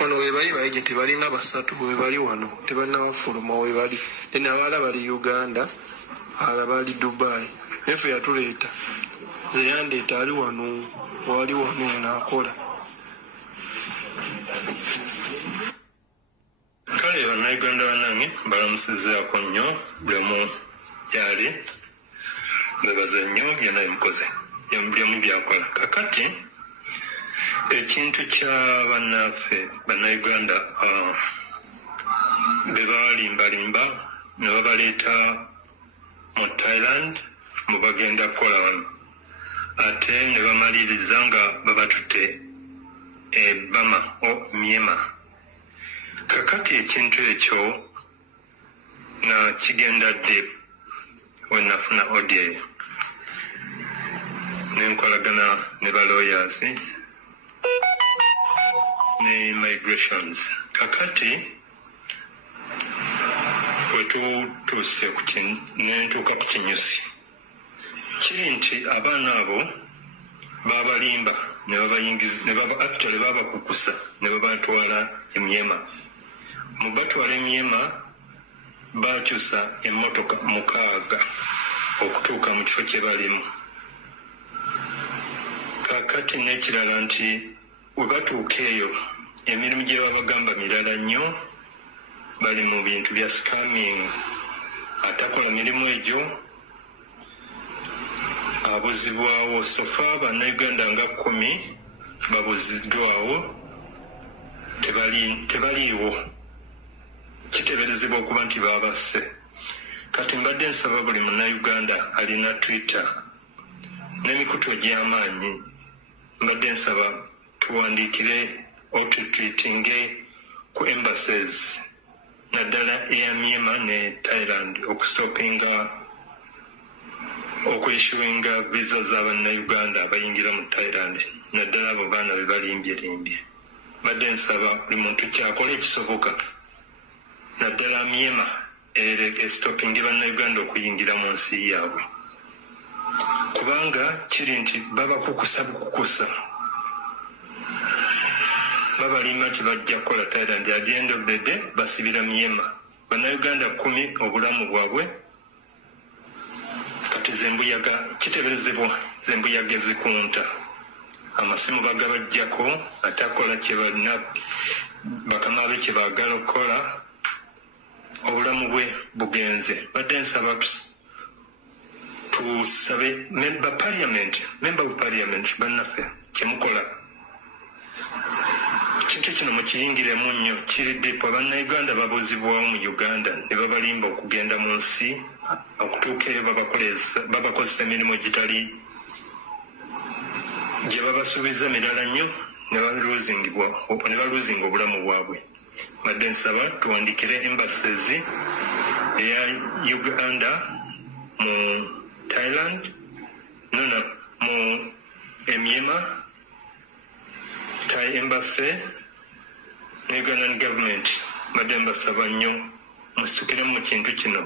Wano webali bayigete balina basatu webali wano tebalina bafuluma webali ene abala bali Uganda ala bali Dubai efe yatuleeta zeyandeeta ali wano wali wano naakola kale bannayuganda banange balamusizzaako nnyo buli omu yali bebaza nnyo byonna bikoze byemu byakola kakati ekintu kya bannaffe bannayuganda be balimbalimba ne babaleeta mu Thailand mu bagenda kukola wano ate ne bamaliriza nga babatutte Bama o Myema. Kakati ekintu ekyo na kigenda dde wenafuna audio nenkolagana ne ba lawyers ne migrations kakati wetutuuse nentuuka ku kinyusi kiri nti abaana abo babalimba ne actually babakukusa ne babatwala emyema mu batwala emyema bakyusa emmotoka 6 okutuuka mu kifo kye balimu kakati n'ekirala nti we batuuka eyo emirimu gye babagamba mirala nnyo bali mu bintu bya scamming atakola mirimu egyo abuzibwawo sofa bannayuganda nga 10 babuziddwawo tebaliiwo kiteeberezebwa okuba nti babasse kati mbadde nsaba buli munnayuganda alina Twitter n'emikutu egy'amaanyi mbadde nsaba tuwandiikire otutwitinge ku embassies naddala eya Myanmar ne Thailand okusopinga okwishyuinga visa z'abannayuganda abayingira mu Thailand naddala abo baana be balimbye mbadde nsaba buli muntu kyakola ekisoboka naddala Myanmar estopinge bannayuganda okuyingira mu nsi yaabwe kubanga kiri nti babakukusa babalima nti bajja kukola Thailand at the end of the day basibira Myanmar bannayuganda 10 obulamu bwabwe kati zembuyaga kiteeberezebwa zembuyaga ezikunta amasimu bagabajjako atakola kye balina bakama be kye baagala okukola obulamu bwe bugenze badde nsaba tusabe member of parliament bannaffe kyemukola kintu kino mukiyingiremu nnyo kiri dipo abannayuganda babuzibwawo mu Uganda ne babalimba okugenda mu nsi okutuuka eyo babakozesa emirimu gitali gye babasuubiza mirala nnyo ne baluzinga obulamu bwabwe badde nsaba tuwandikire embassies eya Uganda mu Thailand nona mu Myanmar Thai embassy Ugandan government badde mbasaba nnyo musukire mu kintu kino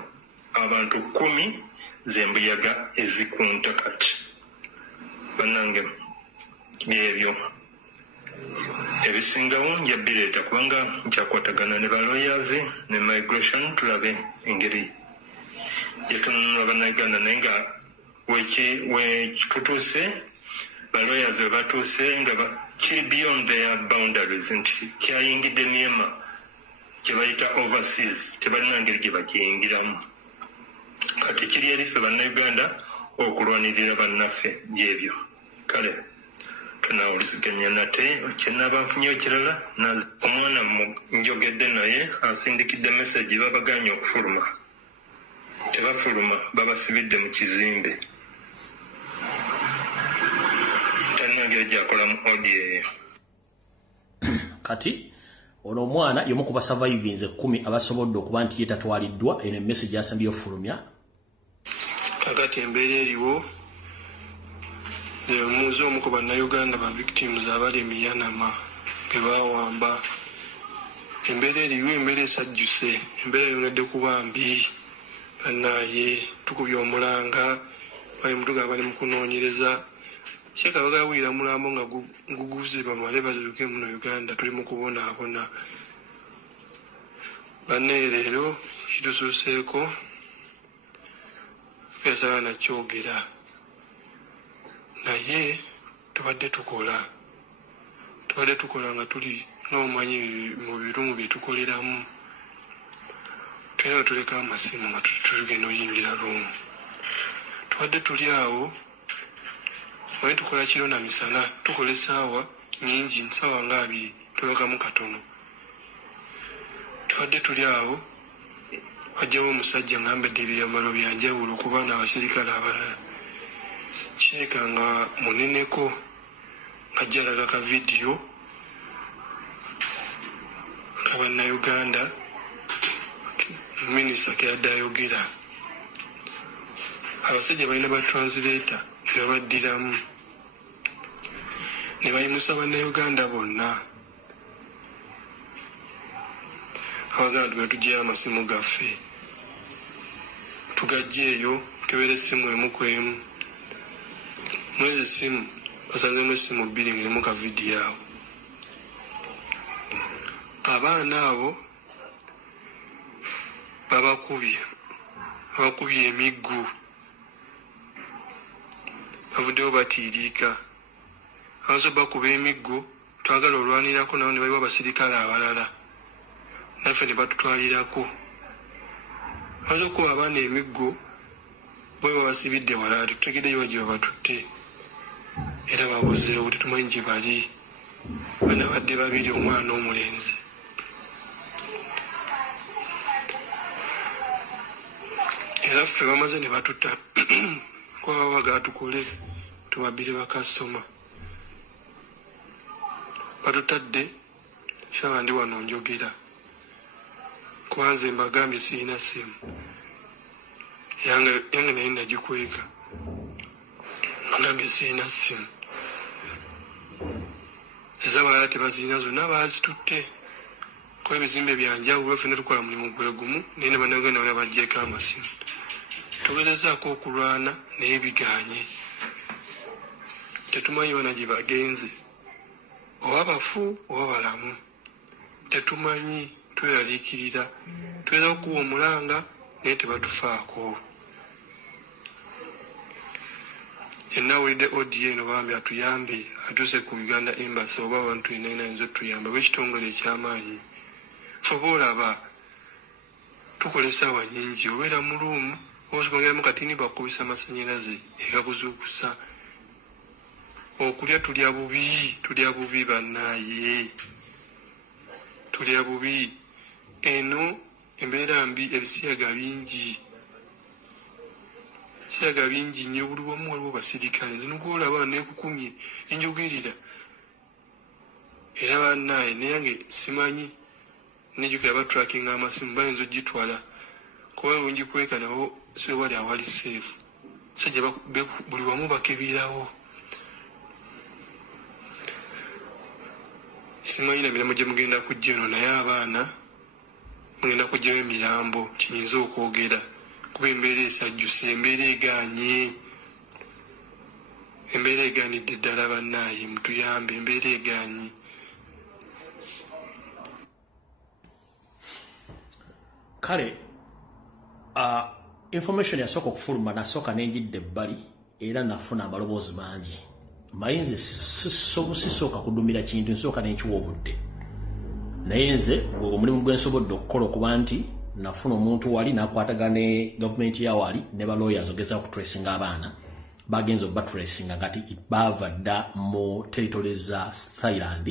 abantu 10 zembuyaga ezikunta kati bannange byebyo ebisingawo njabireeta kubanga nkyakwatagana ne ba lawyers ne migration tulabe engeri gyetununula bannayuganda naye nga wekitutuuse ba lawyers we batuuse nga kiri beyond their boundaries nti kyayingidde Myanmar kye bayita overseas tebalina ngeri gye bakiyingiramu kati kiri erife bannayuganda okulwanirira bannaffe gyebyo kale tunawuliziganya nate kyenaba nfunye ekirala omwana njogedde naye ansindikidde message babaganye okufuluma tebafuluma babasibidde mu kizimbe kati ono omwana yomu kuba survivors 10 abasobodde okuba nti yetatwaliddwa eno message asambye ofulumya kakati embeera eriwo muze omu ku bannayuganda ba victims abali emiyanama bebawamba embeera eriwo embeera esajjuse embeera yonedde kuba mbi bannaye tukubye omulanga bali mutuga bali mu kunoonyereza Sheka bagawira mulambo nga guguze bamale bazuke mu Uganda tuli mu kubonaabona banne leero kitususeeko pesa na kyogera naye tubadde tukola nga tuli n'omanyi mu birumu bye tukoleramu tuleka amasimu nga tugenda oyingira rumu tubadde tuli awo Wali tukola kiro na misana tukola essaawa nyingi nsaawa nga 2 tulekamu katono tubadde tuli awo wajjawo omusajja ngambedde ebyambalo byanjawulo okuba n'abasirikale abalala kireka nga muneneko ng'ajja alaga ka vidiyo kabannayuganda minisita ke yadde ayogera abasajja balina ba translator ne baddiramu ne bayimusa bannayuganda bonna abaganda tugenda tuggyeyo amasimu gaffe tugaggyeeyo tubere essimu emu ku emu mwezi essimu basanzemu essimu 2 ng'erimu ka vidiyo awo abaana abo babakubye emiggu bavuddeyo batiiriika abaso bakuba emiggo twagala olwanirako nabo ne baliwo abasirikale abalala naffe ne batutwalirako abaso okuba abaana emiggo bwe babasibidde wala tutegedeyo gye babatutte era babuzeewo tetumanyi gye bali bana badde 2 omwana omulenzi era ffe bamaze ne batutta kwaba bagaa tukole tubabbire bakasitoma batutadde shaba ndi wano njogera kubanze mbagambye sirina simu yange naye nagikweka mbagambye sirina simu ezabalala tebazirina zonna bazitutte kuba ebizimbe byanjawulo ffe ne tukola mulimu gwe gumu naye ne bannayuganda bana baggyeko amasimu tugerezaako okulwana naye biganye tetumanyi bana gye bagenze oba bafu oba balamu tetumanyi tweraliikirira tuyinza okuba omulanga naye tebatufaako enawulidde odiyo eno bambi atuyambe Aduse ku Uganda Embassy oba abantu inaina ayinza otuyamba bwekitongole ekyamaanyi foba olaba tukola essaawa nnyingi obeera mu luumu osibongeramu katini bakubisa amasannyalaze egakuzuukusa okulya tulya bubi bannaaye tulya bubi eno embeera mbi ebisiyaga bingi nnyo buli wamu waliwo basirikale nze nogwolaba neekukumye enjogerera era bannaaye nayange simanyi nejjukira batrackinga amasimu bayinza ogitwala kuba ongikweka nabo siwali awali seefu sajja buli wamu bakebirawo simanyi na mirimu gye mugenda kujja eno naye abaana mugenda kujjawo emirambo kinyinza okwogera kuba embeera esajjuse embeera egaanidde ddala bannaaye mutuyambe embeera egaanyi kale information yasooka okufuluma nasooka nenjidde ebbali era nafuna amaloboozi mangi mayinze sisooka kudumira kintu nsooka nenkiwa obudde naye nze omulimu gwensobodde okukola okuba nti nafuna omuntu wali nakwatagana ne gavumenti yawali ne balawyers ogeza okutracinga abaana bagenza obatracinga ngati bava dda mu territory za Thailand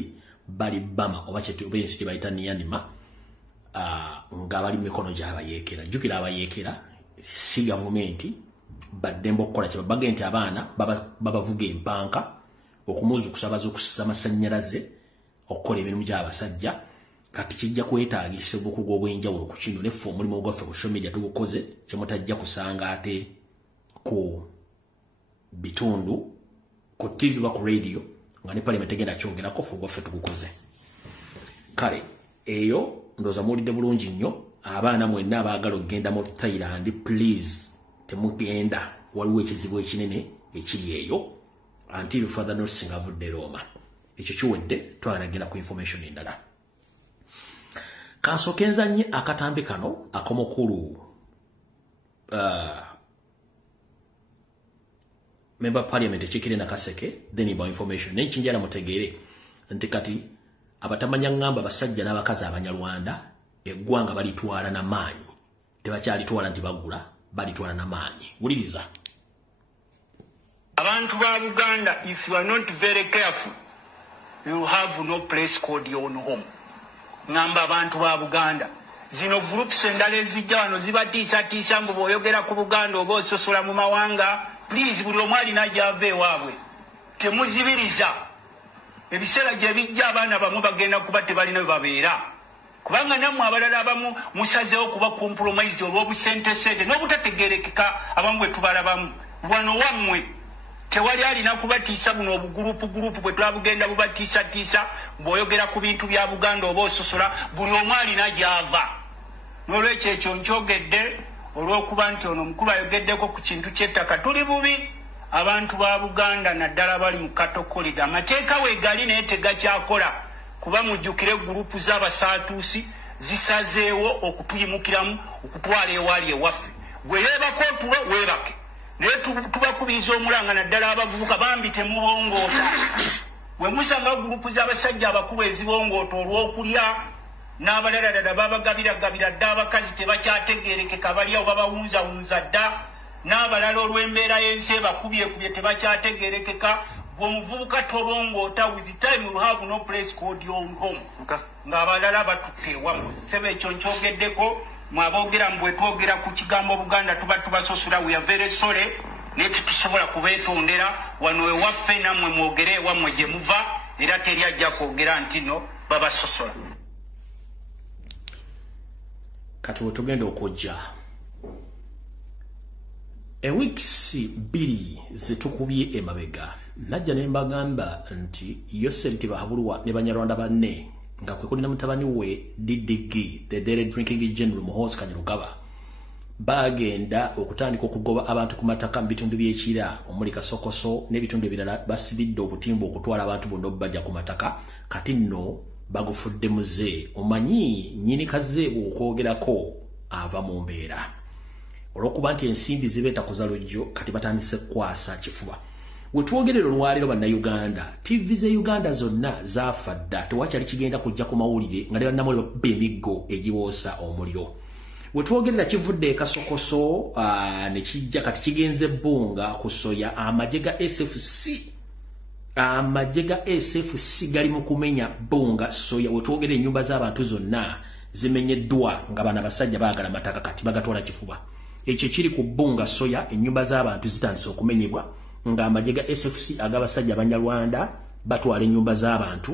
bali Bama oba ensi gye bayita Nyanima nga bali mikono gy'abayeekera jjukira abayeekera si gavumenti baddemba okukola kye babage nti abaana babavuga empanka okumuzuukusa bazuukusa amasannyalaze okukola emirimu gy'abasajja kati kijja kwetaagisa obukugu obw'enjawulo ku kino neffe omulimu gwaffe ku social media tugukoze kyemutajja kusanga ate ku bitundu ku TV ba ku radio nga ne parliament egenda kyongerako ffe gwaffe tugukoze kale eyo ndoza muwulidde bulungi nnyo abaana mwenna abaagala okugenda mu Thailand please temugenda waliwo ekizibu ekinene ekiri eyo until further notice nga avudde Roma ekyo kiwedde twanagenda ku information endala kansooke nzannye akatambi kano ak'omukulu member parliament ekikire Nakaseke then about information nenkinjala mutegeere nti kati abatamanya ngamba basajja n'abakazi abanyarwanda eggwanga balitwala na maanyi tebakyalitwala nti bagula balitwala na maanyi wuliriza abantu ba Uganda if you are not very careful you have no place called your own home ngamba abantu ba Uganda zino groups endala ezijja wano zibatiisa mbu boyogera ku Buganda oba ososola mu mawanga please buli omu alina gy'ava ewaabwe temuzibiriza ebiseera gye bijja abaana bamwe bagenda kuba tebalina we babeera kubanga nammwe abalala abamu musazeewo kuba compromised olw'obusentesente n'obutategerekeka abamu bwe tubalabamu wano wammwe tewali alina kubatiisa buno obugurupu bwe twabugenda bubatiisatiisa bw'oyogera ku bintu bya Buganda oba ososola buli omu alina gy'ava n'olwekyo ekyo nkyogedde olw'okuba nti ono omukulu ayogeddeko ku kintu ky'ettaka tuli bubi abantu ba Buganda naddala bali mu katokolida amateeka weegali naye tegakyakola kuba mujjukire gurupu z'abasaatuusi zisazeewo okutuyimukiramu okutwala ewali ewaffe gwe yeebako otulo weebake naye tubakubiriza omulanga naddala abavubuka bambi temubongoota bwe musanga gurupu z'abasajja abakulu ezibongoota olw'okulya n'abalala ddala babagabiragabira dda abakazi tebakyategeerekeka balyawo babawunzawunza dda n'abalala olw'embeera y'ensi ebakubyekubye tebakyategeerekeka bw'omuvubuka tobongoota with the time you have no place called your own home ng'abalala batutte ewamu sebe ekyo nkyogeddeko mwaboogera mbwe twogera ku kigambo Buganda tuba tubasosula we are very sorry naye tetusobola kubeetondera wano ewaffe nammwe mwogere ewammwe gye muva era teri ajja kwogera nti no babasosola kati we tugenda okujja ewiikisi 2 zetukubye emabega najja ne mbagamba nti Yoseri Tibahabulwa ne Banyarwanda banne nga kwe kulina mutabani we DDG the Daily Drinking General Muhoozi Kanyarugaba bagenda okutandika okugoba abantu ku mataka mu bitundu by'ekira omuli Kasokoso n'ebitundu ebirala basibidde obutimba okutwala abantu bonna obajja ku mataka kati nno bagufudde muze omanyi nnyini kazeebu okwogerako ava mu mbeera olw'okuba nti ensimbi zibeeta kuzalojjo kati batandise kwasa kifuba wetwogerera olwaleero bannayuganda TV ze Uganda zonna zaafa dda tewakyali kigenda kujja ku mawulire nga bannamuli babba emiggo egiboosa omuliro wetwogerera kivudde Kasokoso ne kijja kati kigenze Bbunga ku soya amagye ga SFC gali mu kumenya Bbunga soya wetwogerera ennyumba z'abantu zonna zimenyeddwa nga bana basajja baagala mataka kati bagatwala kifuba ekyo kiri ku Bbunga soya ennyumba z'abantu zitandise okumenyebwa nga amagye ga SFC ag'abasajja Abanyarwanda batwala ennyumba z'abantu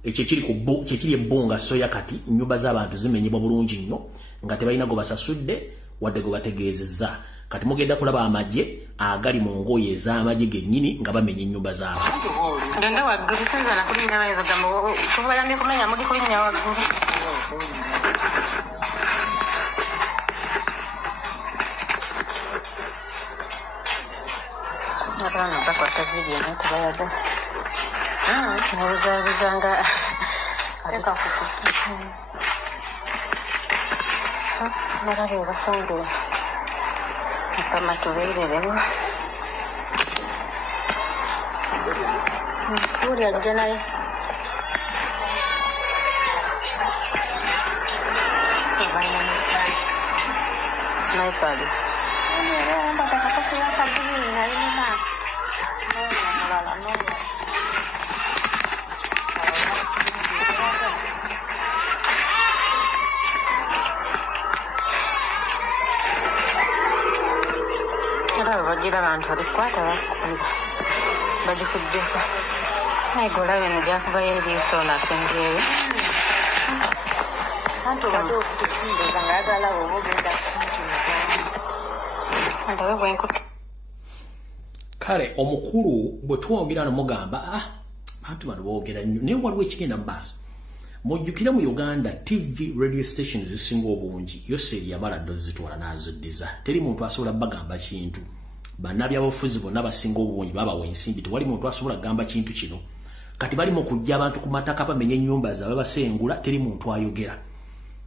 ekyo kiri Bbunga soya kati ennyumba z'abantu zimenyebwa bulungi nnyo nga tebalina go basasudde wadde go bategeezezza kati mugenda kulaba amagye agali mu ngoye ez'amagye gennyini nga bamenya ennyumba z'abantu ngenda waggulu sinza nakulinnya bayizo gambo tubayambye kumenya muli kulinnya waggulu abana bakwata vidiyo naye tebayaga nabuzabuzanga teka kukutu barabe basonge akamatubeereremu uli ajja naye sniper bagira abantu balikwata bakuba bagikuddeko naye golabe negyakubayo eriiso nasengeeyo anti obadde okutusindiza ngaagala oba ogenda ndawe bwenkuta kale omukulu bwe twogera nomugamba bantu bano boogera nnyo naye waliwo ekigenda mu maaso mujjukire mu Uganda TV radio stations zisinga obungi Yoseri yamala ddo zitwala n'aziddiza teri muntu asobola bagamba kintu bannabyabufuzi bonna basinga obungi babawa ensimbi tewali muntu asobola gamba kintu kino kati bali mu kujja abantu ku mataka bamenya ennyumba zaabwe basengula teri muntu ayogera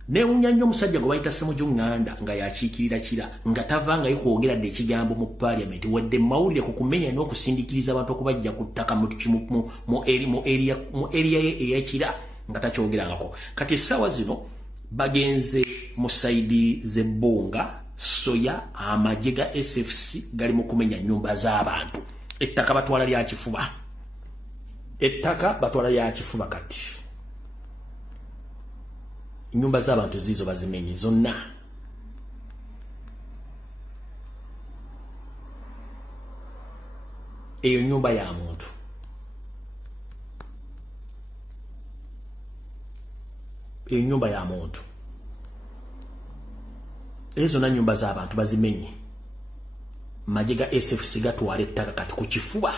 neewunya nnyo omusajja gwe bayita Ssemujjuŋŋanda nga yakiikirira kira nga tavangayo kwogeradde ekigambo mu paliamenti wadde mawulire ku kumenya n'okusindikiriza abantu okubajja ku ttaka mu area ye eyekira nga takyogerangako kati essaawa zino bagenze mu sayidi z'Ebbunga soya amagye ga SFC gali mu kumenya nnyumba z'abantu ettaka batwala lya kifuba kati nyumba z'abantu zizo bazimenye zonna eyo nyumba ya muntu ennyumba ya muntu ezo na nyumba z'abantu bazimenye majiga SFC gatwala ettaka kati ku kifuba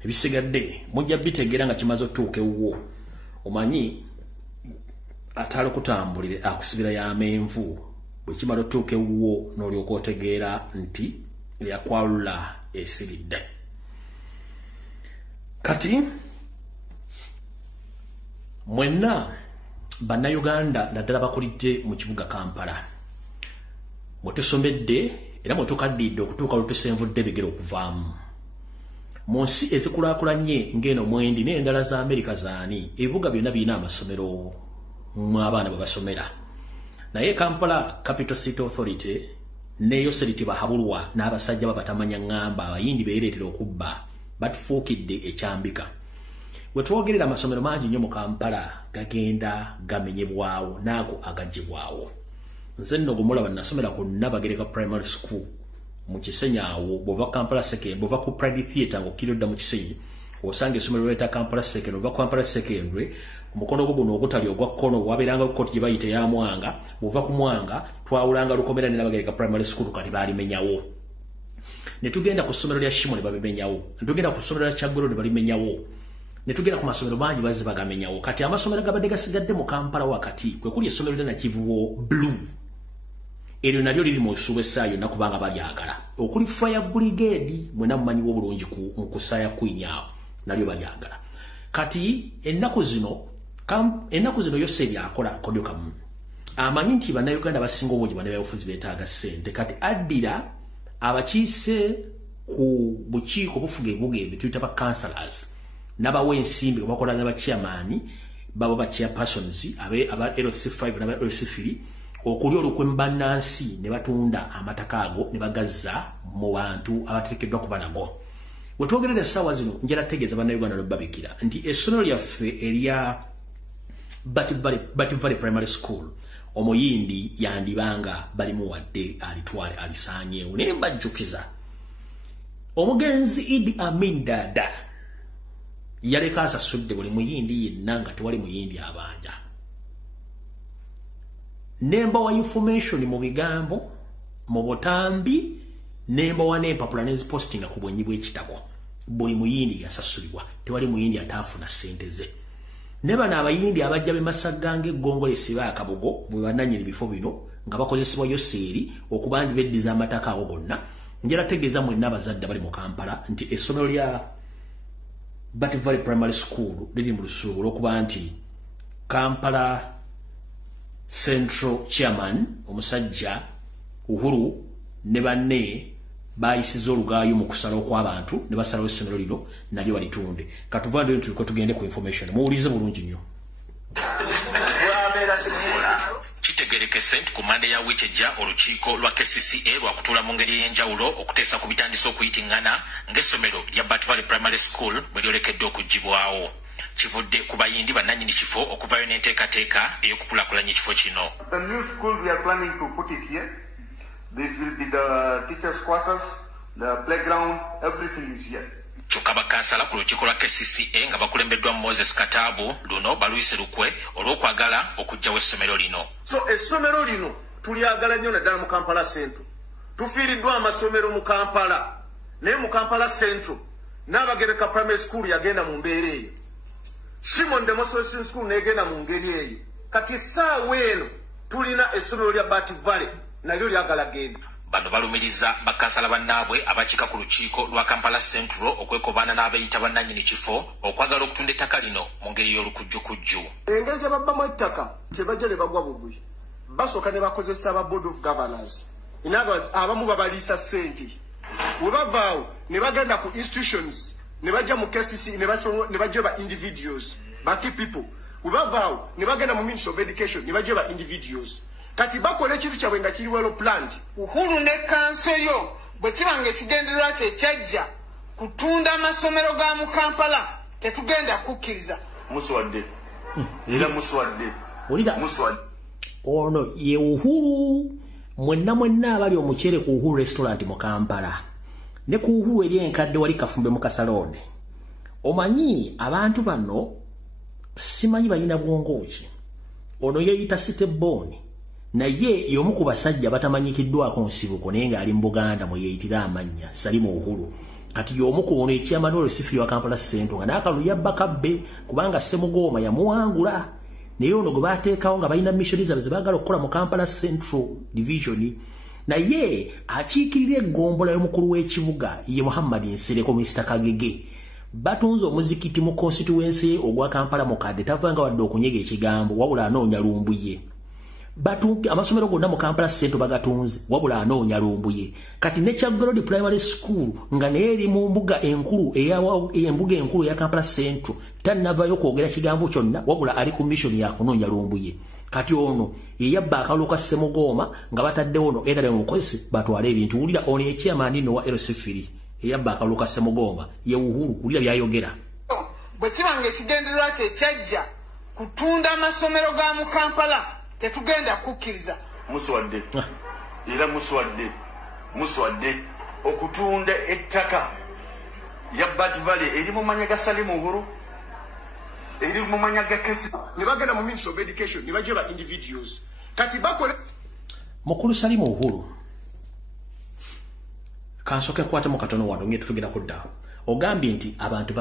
ebisigadde mujja bitegeera nga kimaze otuuka ewuwo omanyi atalo kutambulire akusibira ya menvu bwe kimala otuuka ewuwo n'olyoka otegeera nti yakwalula esiridde kati mwenna bannayuganda naddala bakulidde mu kibuga Kampala bwe tusomedde era bwe tukaddidde okutuuka lwe tusenvudde bigere okuvaamu mu nsi ezikulaakulanye ng'eno mwendi n'endala za Amerika zaani ebibuga byonna birina amasomero mu abaana bwe basomera naye Kampala Capital City Authority neyo seriti bahabulwa n'abasajja babatamanya ngamba abayindi beereetera okubba batufuukidde ekyambika we twogerera amasomero mangi nnyo mu Kampala gagenda gamenyebwawo naago agagibwawo nze nno gumulaba nasomera ku Nabagereka Primary School mu Kisenyawo bova Kampala Secondary bova ku Pride Theatre ng'okkiriridda mu Kisenyi osanga essomero leta Kampala Secondary ova Kampala Secondary omukono guno ogutali ogwa kkono wabeeranga kkooti gye bayita ya Mwanga bova ku Mwanga twawulanga Lukomera ne Nabagereka Primary School kati baalimenyawo ne tugenda ku ssomero lya Shimo ne babimenyawo ne tugenda ku ssomero lya Kyaggulu ne balimenyawo ne tugenda ku masomero mangi bazze bagamenyawo kati amasomero gabadde gasigadde mu Kampala wakati kwe kuli essomero lya Nakivubo Blue eryo nalyo liri mu Isuubwe Essaayo nakubanga balyagala okuli Fire Brigade mwena mumanyiwo obulungi mu kusaaya kwinyaawo nalyo balyagala kati ennaku zino yose byakola kodyo kamu amanyi nti bannayuganda basinga obungi bannabyabufuzi beetaaga ssente kati addira abakiise ku bukiiko bufuga ebibuga ebyo tuyita ba councillors n'abawa ensimbi bakola n'abachairman baba ba chairpersons aba LC5 n'aba LC3 okuli olukwembannansi ne batunda amataka ago ne bagazza mu bantu abateekeddwa kuba nago we twogerera essaawa zino njala tegeeza bannayuganda lwebabikira nti essomero lyaffe erya Bati Valley Primary School omuyindi yandibanga balimu wadde alitwale alisaanyeewo naye mbajjukiza omugenzi Idi Amin Dada yaleka asasudde buli muyindi yenna nga tewali muyindi abanja nemba wa information mu bigambo mu butambi nemba wa n'empapula n'ezipostinga ku bwenyi bw'ekitabo buli muyindi yasasulibwa tewali muyindi ataafuna ssente ze ne bano abayindi abajja b'emasagga ng'eggongolo esiba akabogo bwe bananyira ebifo bino nga bakozesebwa yoseeri okuba ndi beddiza amataka ago gonna njala tegeeza mwenna abazadde bali mu Kampala nti essomero lya Bati Valley Primary School liri mu lusuubo olw'okuba nti Kampala Central Chairman omusajja Uhuru ne banne bayisiza olugaayo mu kusala okw'abantu ne basalawo essomero lino nalyo balitunde katuvande nti tuliko tugende ku information muwulize bulungi nnyo kitegerekese nti ku Mande ya Wikejja olukiiko lwa KCCA lwakutuula mu ngeri ey'enjawulo okuteesa ku bitandisa okuyitingana ng'essomero lya Bati Valley Primary School bwe lyolekedde okugibwawo kivudde ku bayindi bannannyini kifo okuvaayo n'enteekateeka ey'okukulaakulanya ekifo kino. The new school we are planning to put it here. This will be the teachers' quarters, the playground, everything is here. Kyokka bakansala ku lukiiko lwa KCCA nga bakulembeddwa Moses Kataabu luno baluyise lukwe olw'okwagala okuggyawo essomero lino. So essomero lino tulyagala nnyo naddala mu Kampala Central. Tufiiriddwa amasomero mu Kampala naye mu Kampala Central Nabagereka Primary School yagenda mu mbeera eyo. Shimon Demonstration School negenda mu ngeri eyo. Kati ssaawa eno tulina essomero lya Bati Valley nalyo lyagala genda. Bano balumiriza bakansala bannaabwe abakiika ku lukiiko lwa Kampala Central okwekobaana n'abeeyita bannannyini kifo okwagala okutunda ettaka lino mu ngeri y'olukujjukujju. Engeri gye babbamu ettaka gye bajja ne bagwa bugwi basooka ne bakozesa aba Board of Governors. In other words, abamu babaliisa ssente. We bavaawo ne bagenda ku institutions ne bajja mu KCC ne bajja ba individuals ba key people. We bavaawo ne bagenda mu Ministry of Education ne bajja ba individuals. Kati bakola ekintu kyabwe nga kiri well planned. Uhuru ne kanso yo bwe kibanga ekigendererwa kye kyajja kutunda amasomero ga mu Kampala tetugenda kukkiriza. Muswadde. Era muswadde. Muswadde. Ono ye Uhuru mwenna abali omukyere ku Uhuru restaurant mu Kampala. Ne ku Uhuru eri enkadde wali Kafumbe mu Kasalode. Omanyi abantu bano simanyi balina bwongoki ono yeyita Siteboni naye yomu ku basajja batamanyikiddwako nsibuko naye nga ali mu Buganda mwe yeyitira amanya Salimu Uhuru kati yomu ku ono ekyamanoolo sifiri wa Kampala Central nga n'akalulu yabba kabbe kubanga Ssemugooma yamuwangula naye ono gwe baateekawo nga balina mission zaabwe ze baagala okukola mu Kampala Central Division naye akiikirira eggombolola y'omukulu w'ekibuga ye Muhammad Nsereko Mr. Kagege batunze omuzikiti mu constituency ogwa Kampala mukadde tavanga wadde okunyega ekigambo wabula anoonya Lumbuye amasomero gonna mu Kampala Central bagatunze wabula anoonya Lumbuye kati ne Kyagolodi Primary School nga naye eri mu mbuga enkulu embuga enkulu ya Kampala Central tannavayo kwogera kigambo kyonna wabula ali ku mission ya kunoonya Lumbuye kati ono yeyabba akalulu ka Ssemugooma nga bataddewo ono era mukozesi batwala ebintu wulira ono ekyamaani no wa LC3 yabba akalulu ka Ssemugooma ye Uhuru wulira byayogera bwe kibange ekigendererwa kye kyajja kutunda amasomero ga mu Kampala tetugenda kukkiriza muswadde era muswadde okutunda ettaka ya Bat Valley eri mu manya ga Salimu Uhuru eri mu manya ga Kesi ne bagenda mu Ministry of Education ne bajeba individuals kati bakole mukulu Salimu Uhuru kansoke kwata mu katono wano nge tutugenda kudda ogambye nti abantu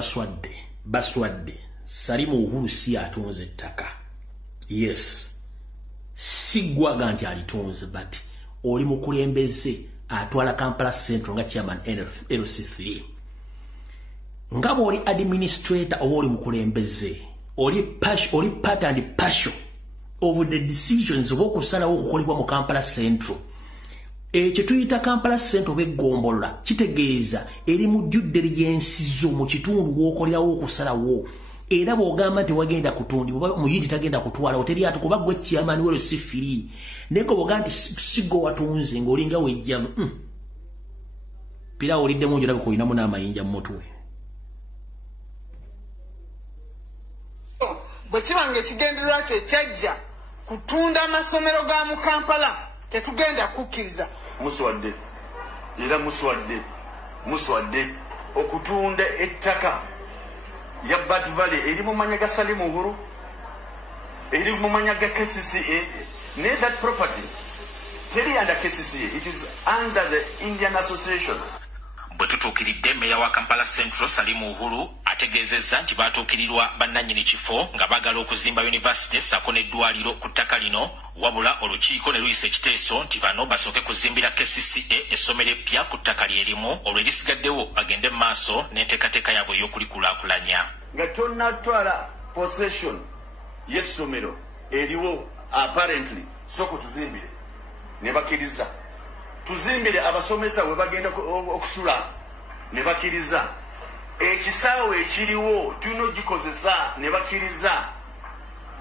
baswadde Salimu Uhuru si atunze ettaka yes sigwaga nti alitunze but oli mukulembeze atwala Kampala Central nga chairman LC3 ngabo oli administrator oli mukulembeze oli part and parcel of the decisions okusala okukolebwa mu Kampala Central ekyo tuyita Kampala Central begombolola kitegeeza eri mu due diligence zo mu kitundu w'okolerawo okusalawo era bw'ogamba nti wagenda kutundibwa muyindi tagenda kutwala oteri ati kuba gwe chairman w'elo sifiri neko bw'ogamba nti sigo watunze ng'olinga wejjamu pira oliddemu njo labe kulinamu n'amayinja mu mutwe bwe kibange ekigendererwa kye kyajja kutunda amasomero ga mu Kampala tetugenda kukkiriza muswadde era muswadde okutunda ettaka ya Bat Valley eri mu manya ga Salimu Uhuru eri mu manya ga KCCA ne that property teri under KCCA it is under the Indian Association bwe tutuukiridde meya wa Kampala Central Salimu Uhuru ategeezezza nti baatuukirirwa bannannyini kifo nga bagala okuzimba university sako n'eddwaliro ku ttaka lino wabula olukiiko ne luyisa ekiteeso nti bano basooke kuzimbira KCCA essomero eppya ku ttaka lyerimu olwo erisigaddewo bagende mu maaso n'enteekateeka yaabwe ey'okulikulaakulanya nga tonnatwala possession y'essomero eriwo apparently soko tuzimbire ne bakkiriza tuzimbire abasomesa we bagenda okusula ne bakkiriza ekisaawe ekiriwo tulina ogikozesa ne bakkiriza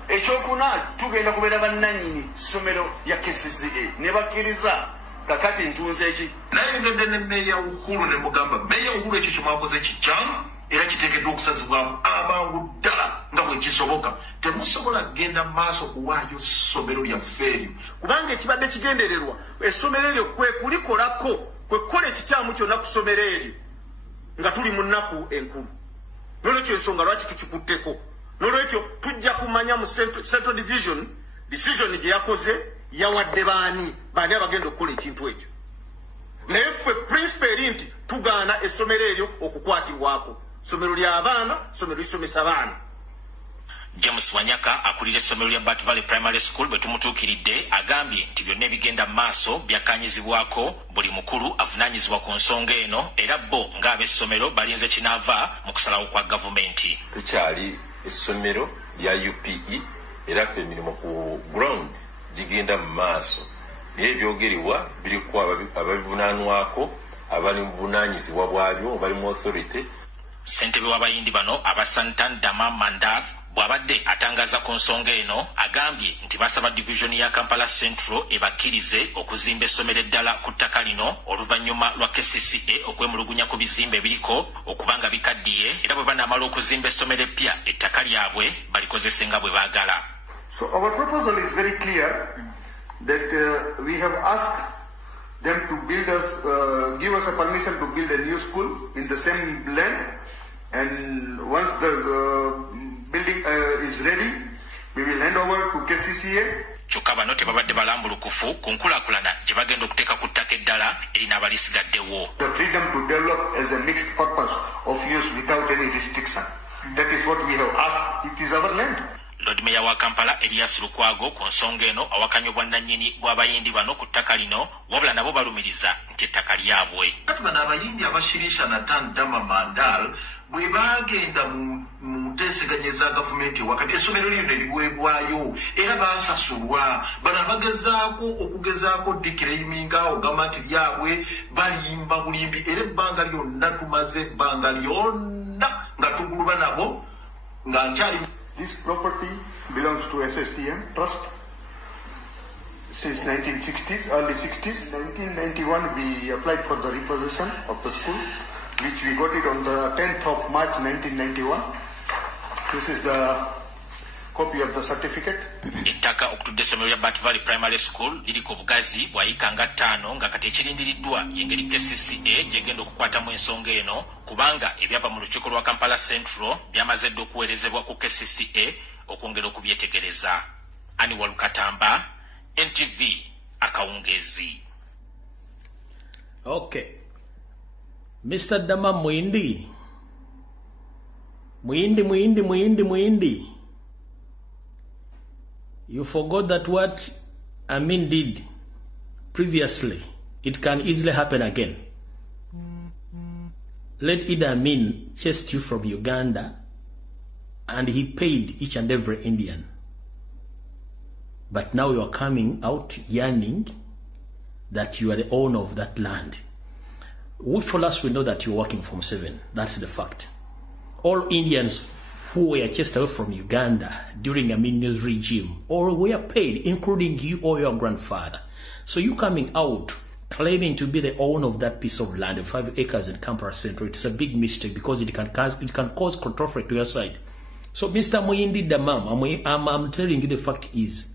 ekyokuna tugenda kubeera bannannyini ssomero ya KCCA ne bakkiriza kakati ntunze eki nayongedde ne meya Uhuru ne mugamba meya Uhuru ekyo kyemwakoze kijjamu era kiteekeddwa okusazibwamu amangu ddala nga bwe kisoboka temusobola kugenda maaso kuwaayo ssomero lyaffe eryo kubanga ekibadde kigendererwa essomero eryo kwe kulikolako kwe kukola ekikyamu kyonna ku ssomero eryo nga tuli mu nnaku enkulu nolwekyo ensonga lwaki tukikutteko nolwekyo tujja kumanya mu Central Division decision gye yakoze yawadde baani abagenda okukola ekintu ekyo naye ffe principle eri nti tugaana essomero eryo okukwatibwako somero ly'abaana somero lisomesa abaana James Wanyaka akulira essomero lya Bat Valley Primary School bwe tumutuukiridde agambye nti byonna ebigenda mu maaso byakkaanyizibwako buli mukulu avunaanyizibwa ku nsonga eno era bo ng'ab'essomero balinze kinaava mu kusalawo kwa gavumenti tukyali essomero lya UPE era ffe emirimu ku ground gigenda mu maaso naye ebyogerebwa biriko ababivunaanwako abali mu bunaanyizibwa bwabyo bali mu authority ssentebe w'abayindi bano aba Santan Dama Mandar bw'abadde atangaza ku nsonga eno agambye nti basaba division ya Kampala Central ebakkirize okuzimba essomero eddala ku ttaka lino oluvannyuma lwa KCCA okwemulugunya ku bizimbe ebiriko okubanga bikaddiye era bwe banaamala okuzimba essomero eppya ettaka lyabwe balikozese nga bwe baagala. So our proposal is very clear that we have asked them to build us, give us a permission to build a new school in the same land, and once the building is ready, we will hand over to KCCA. Kyokka bano tebabadde balambulukufu ku nkulaakulana gye bagenda okuteeka ku ttaka eddala erina abalisigaddewo. The freedom to develop as a mixed purpose of use without any restriction. That is what we have asked. It is our land. Lord Mayor wa Kampala Elias Lukwago ku nsonga eno awakanya obwannannyini bw'abayindi bano ku ttaka lino wabula nabo balumiriza nti ettaka lyabwe. Kati bano abayindi abashirisha Nathan Dama Mandal bwe bagenda mu nteeseganya za gavumenti wakati essomero lino ne liweebwayo era baasasulwa bano bagezaako okugezaako dikirayiminga ogamba nti lyabwe balimba bulimbi era ebbanga lyonna tumaze ebbanga lyonna nga tuguluba nabo nga nkyali. This property belongs to SSTM Trust since 1960s, early 60s. 1991 we applied for the repossession of the school, which we got it on the 10th of March 1991. This is the copy of the certificate. Ettaka okutudde essomero lya Bat Valley Primary School liriko obugazi bwayika nga 5 nga kati ekirindiriddwa y'engeri KCCA gyegenda okukwatamu ensonga eno kubanga ebyava mu lukiiko lwa Kampala Central byamaze dde okuweerezebwa ku KCCA okwongera okubyetegereza. Ani Walukatamba, NTV Akawungezi. Okay. Mr. Dama Mwindi. Mwindi. You forgot that what Amin did previously, it can easily happen again. Let Idi Amin chased you from Uganda and he paid each and every Indian. But now you are coming out yearning that you are the owner of that land. We for us, we know that you're working from 7. That's the fact. All Indians who were chased away from Uganda during Amin's regime or were paid, including you or your grandfather. So you coming out claiming to be the owner of that piece of land, 5 acres in Kampala Central, it's a big mistake because it can cause controversy to your side. So Mr. Mwindi Damam, I'm telling you the fact is,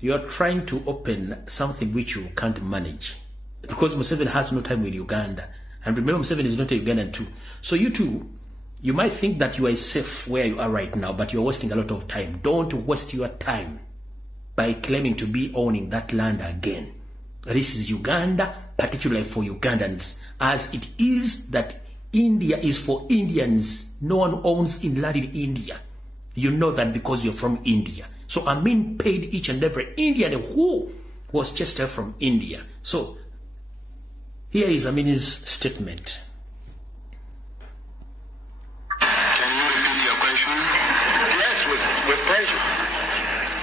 you are trying to open something which you can't manage because Museveni has no time in Uganda. And remember, Museveni is not a Ugandan too. So you two, you might think that you are safe where you are right now, but you're wasting a lot of time. Don't waste your time by claiming to be owning that land again. This is Uganda, particularly for Ugandans, as it is that India is for Indians. No one owns in land in India. You know that because you're from India. So Amin paid each and every Indian who was chased out from India. So here is Amin's statement. With pleasure.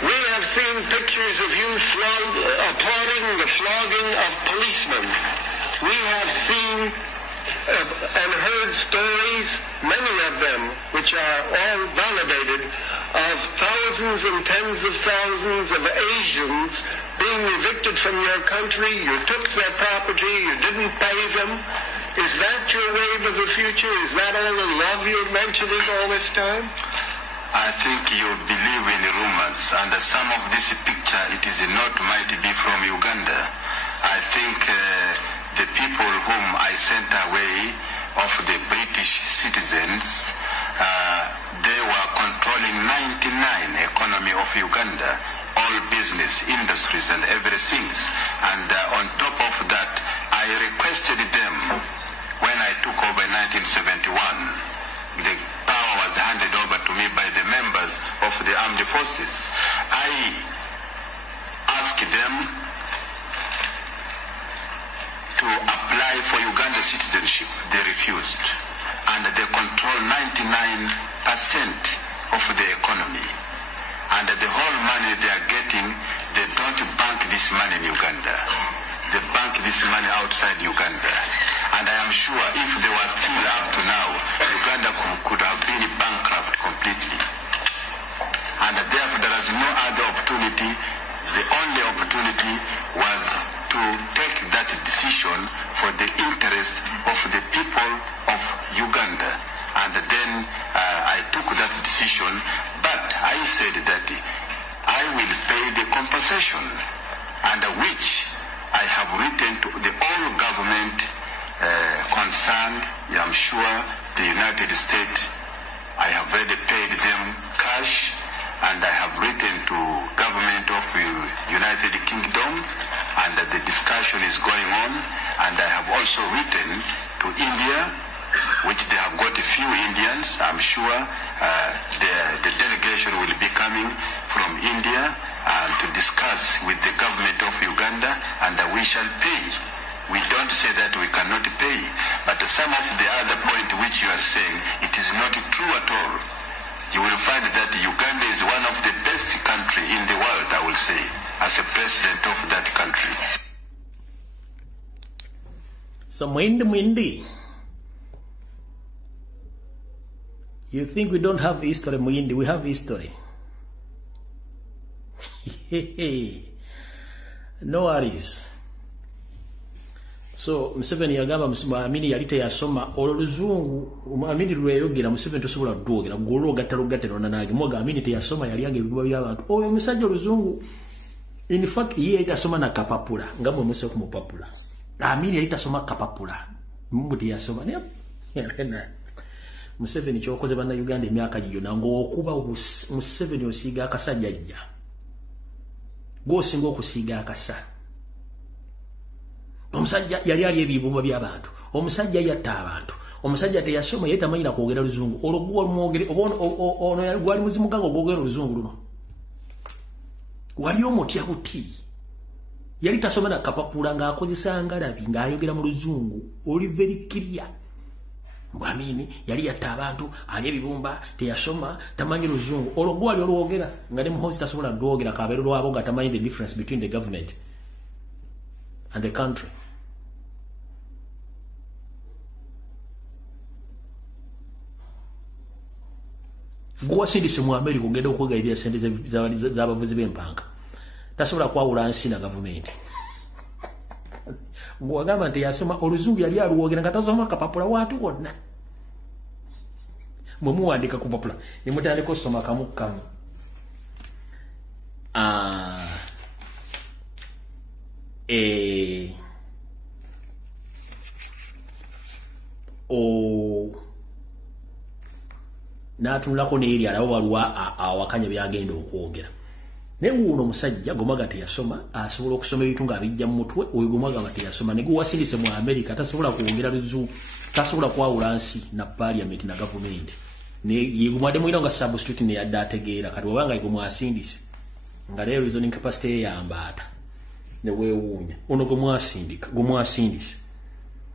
We have seen pictures of you applauding the flogging of policemen. We have seen and heard stories, many of them, which are all validated, of thousands and tens of thousands of Asians being evicted from your country. You took their property, you didn't pay them. Is that your wave of the future? Is that all the love you're mentioning all this time? I think you believe in rumors, and some of this picture, it is not might be from Uganda. I think the people whom I sent away of the British citizens, they were controlling 99% economy of Uganda, all business, industries and everything. And on top of that, I requested them when I took over in 1971, the power was handed over to me by the members of the armed forces. I asked them to apply for Uganda citizenship. They refused. And they control 99% of the economy. And the whole money they are getting, they don't bank this money in Uganda. They bank this money outside Uganda. And I am sure if they were still up to now, Uganda could have been bankrupt completely. And therefore there is no other opportunity. The only opportunity was to take that decision for the interest of the people of Uganda. And then I took that decision, but I said that I will pay the compensation, and which I have written to the all government concerned. I'm sure the United States, I have already paid them cash, and I have written to government of United Kingdom, and the discussion is going on. And I have also written to India, which they have got a few Indians. I'm sure the delegation will be coming from India to discuss with the government of Uganda, and we shall pay. We don't say that we cannot pay, but some of the other point which you are saying, it is not true at all. You will find that Uganda is one of the best country in the world, I will say, as a president of that country. So Mwindi. You think we don't have history, Mwindi? We have history. No worries. So Museveni yagamba Amini yalite yasoma oluzungu Amini lweyogera Museveni tosobola dwogera golo gatalo nanage moga Amini te yasoma yali yange bibuba byabantu oyo musajja oluzungu in fact ye itasoma na kapapula ngabo muso kumupapula Amini yalitasoma kapapula mbuti yasoma ne Museveni kyokoze bana Uganda emyaka giyo nango okuba Museveni osiga akasajja jja go singo okusiga akasa omusajja yali ali ebibumba by'abantu omusajja yatta abantu omusajja teyasoma yeta manyira kwogera luzungu olugwa mwogere ono yali gwali muzimugaga ogogera luzungu luno wali omutya buti yali tasoma na kapapula nga akozesa ngalabi nga ayogera mu luzungu oli very clear Amini yali yatta abantu ali ebibumba teyasoma tamanyi luzungu olugwa ali olwogera nga ne muhozi tasobola dwogera kabero lwabo nga tamanyi the difference between the government and the country. Gwa sindise mu America ogenda okwegayirira sente z'abavuzi b'empanga tasobola kwawula nsi na government. Gwa gamba nti yasoma oluzungu yali aluwogera nga tasoma kapapula watu wonna mwe muwandika ku papula ne mutandika osoma kamu kamu. Natunulako neeri alawo waliwa awakanya byagenda okwogera ne wuuno musajja gomaga teyasoma asobola okusoma ebintu ng'abijja mu mutwe oyo gomaga teyasoma ne guwasindise mu America tasobola kwogera luzungu tasobola kwawula nsi na parliament na government ne yegumwade mwino nga substitute ne yadda ategeera kati wabanga yegumwasindise nga leero reasoning capacity yambata ne weewuunya ono gomwasindise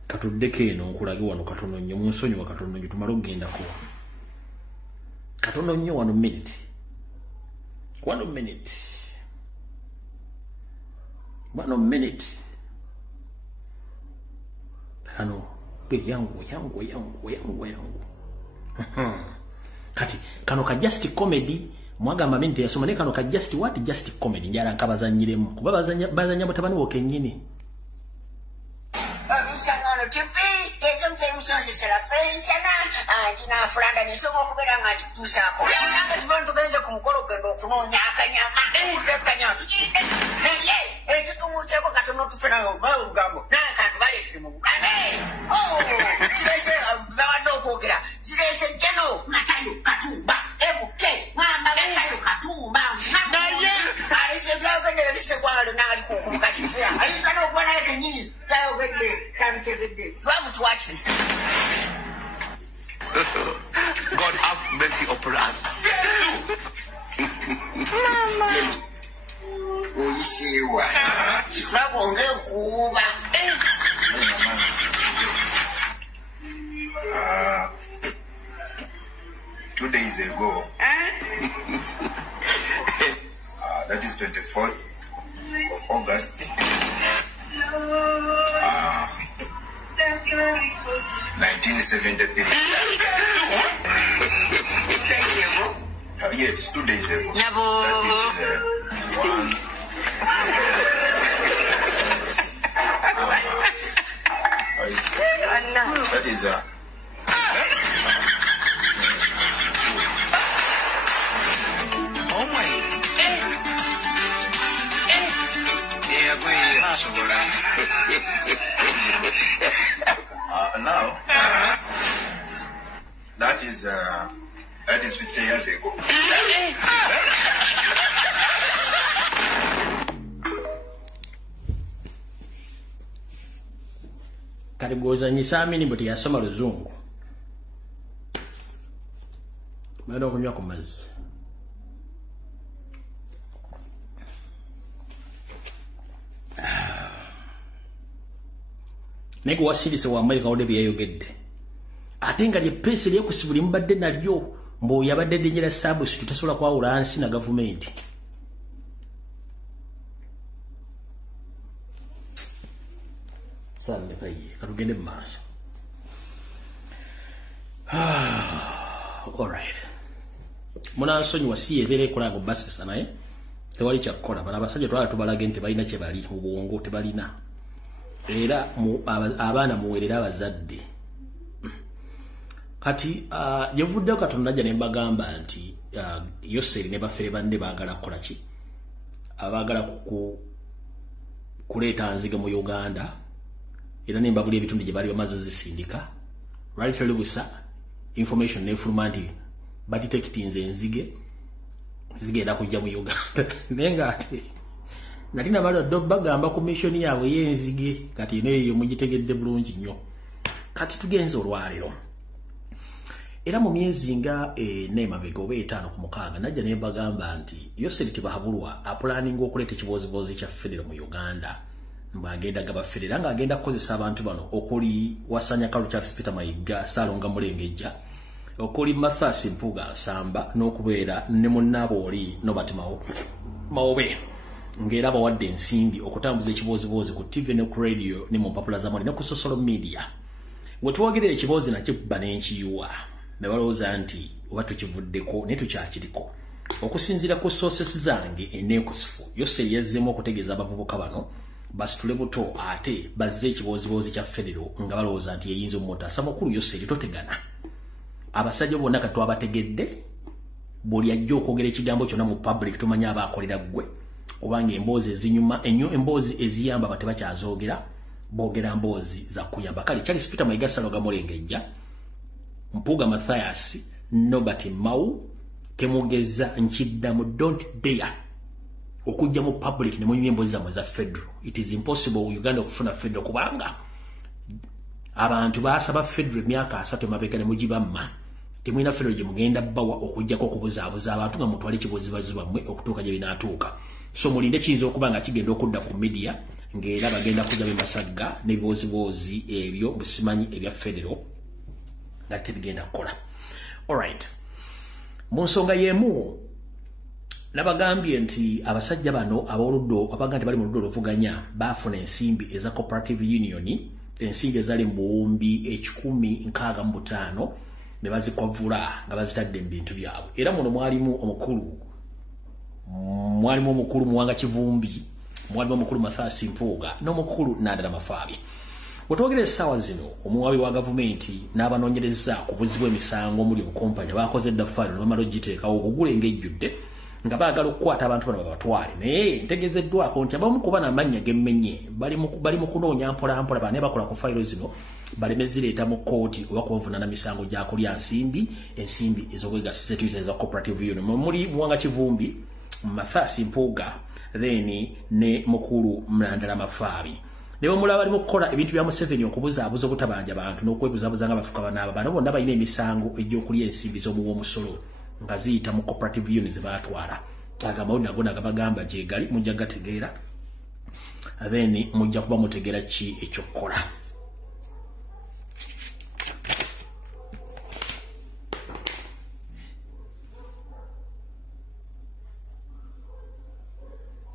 katuddeko eno nkulage wano katono nnyo munsonyi wa katono nnyo tumale okgendako katono nnyo wano minute 1 minute 1 minute hano yangu kati kano ka just comedy mwagamba minute yasoma ne kano ka just what just comedy njala nkabazanyiremu kuba bazanya mutabani woke nyini abisangano tipi ezo mtemushonse serafensana andina fulanda nisoko kubera ngati kutusako nanga tibantu benze kumukolo gendo kunonya akanyama kanyama tujide neye tutumuteko katono tufena ugambo nakantu bale siri mu tirese bawado kwogera tirese jeno matayo katumba ebuke mwamba matayo katumba naye alise gagende lise kwalo nali kukumukadisa ayisana okubona yake nyini tayo gende kamchegede you have to watch this. God have mercy upon us. Mama. Uisiwa. Struggle ngekuba. 2 days ago. That is 24th of August. 1973. Yes, 2 days ago. That is oh my. Now, that is Aduse biteyaseko. Karigoza nyisamini mbuti yasoma luzungu. Mwendo kunywa ku mazzi. Nego wasirise wa America ode byayogedde. Ate nga lye pesi lye kusibuli mbadde nalyo mbo yabadde denyera sabu situtasola kwa uransi na government. Sale kai katugende maaso. All right. Muna nsonyi wasiye bere kola go basisa naye. Tewali kyakola bana basajja twala tubalage nti balina kye bali ubwongo tebalina. Era abaana muwerera abazadde. Kati yavudde Katonda ajja ne mbagamba nti Yoseri ne bafere bande baagala kola ki? Abaagala kuleeta nzige mu Uganda. Era ne mbagula ebitundu gye bali bamaze zisindika. Right Lubusa information ne fulmanti badetectinze enzige zigenda kujja mu Uganda. Nenga ate nalina balo bagamba commission yaabwe yenzige kati neyo mugitegedde bulungi nnyo. Kati tugenze olwaliro. Era mu myezi nga n'emabega oba 5 ku 6 najja ne bagamba nti Yoseri tibahabulwa apulaninga okuleeta ekibozibozi kya federo mu Uganda. Mbagenda gaba federa nga agenda kukozesa abantu bano okuli Wasanya Kalu Charles Peter Mayiga Salonga Mulengejja okuli Mathasi Mpuga Samba n'okubeera ne munnabo oli Nobert Maobe ngera bawadde ensimbi okutambuza ekibozibozi ku TV ne ku radio ne mu mpapula za ne ku social media. Wetuwagerera ekibozi nakyo bba n'enkiyiwa ne balowooza nti oba tukivuddeko ne tukyakiriko. Okusinziira ku sources zange enekusifu Yoseri yazzeemu okutegeeza abavubuka bano basitule buto ate bazze ekibozibozi kya federo nga balowooza nti yeyinza omutasa mukulu Yoseri totegana. Abasajja bonna kati twabategedde buli ajja okwogera ekigambo kyonna mu public tumanya abaakolera ggwe kubanga emboozi ezinyuma ennyo emboozi eziyamba batebakyazoogera boogera mboozi za kuyamba. Kale Charles Peter Mayiga Salonga Mulengejja Mpuga Mathayasi Nobert Mau Kemugeza Nkiddamu don't dare okujja mu public ne munywe emboozi zamwe za federal. It is impossible Uganda okufuna federal kubanga abantu baasaba federal emyaka 3 mabega ne mugibamma temwina federal gye mugenda bawa okujjako okubuzaabuza abantu nga mutwale kibozibozi bammwe okutuuka gye binaatuuka. So mulinde kiyinza okuba nga kigenda okudda ku media ng'era bagenda kujja bimasagga n'ebibozibozi ebyo busimanyi ebya federal nga tebigenda kukola. Alright. Mu nsonga y'emu nabagambye nti abasajja bano aboluddo abaga nti bali mu luddo luvuganya baafuna ensimbi eza cooperative union ensimbi ezali mu buwumbi 165 ne bazikwavula nga bazitadde mu bintu byabwe. Era muno mwalimu omukulu Muwanga Kivumbi, mwalimu omukulu Mathasi Mpuga n'omukulu Nadala Mafaabi. Wetwogera essaawa zino omuwabi wa gavumenti n'abanoonyereza ku buzzi bw'emisango omuli obukompanya baakoze eddafaano ne bamala ogiteekawo okugula ng'ejjudde nga baagala okukwata abantu bano babatwale. Naye ntegeezeddwako nti abamu ku bano amannya gemmenye bali mu kunoonya mpolampola bane bakola ku fayiro zino baleme zireeta mu kooti oba kubavunaana misango gya kulya ensimbi ez'obwegasiza tuyita eza cooperative union muli Muwanga Kivumbi, Mathasi Mpuga then ne mukulu Nadala Mafaabi. Ne bamulaba bali mu kukola ebintu bya Museveni okubuzaabuza obutabanja abantu n'okwebuzaabuza ng'abafuka banaaba bano bonna balina emisango egy'okulya ensimbi z'omuwa omusolo nga ziyita mu cooperative union ze baatwala. Agamba nago nagabagamba gye gali mujja gategeera then mujja kuba mutegeera ki ekyokukola.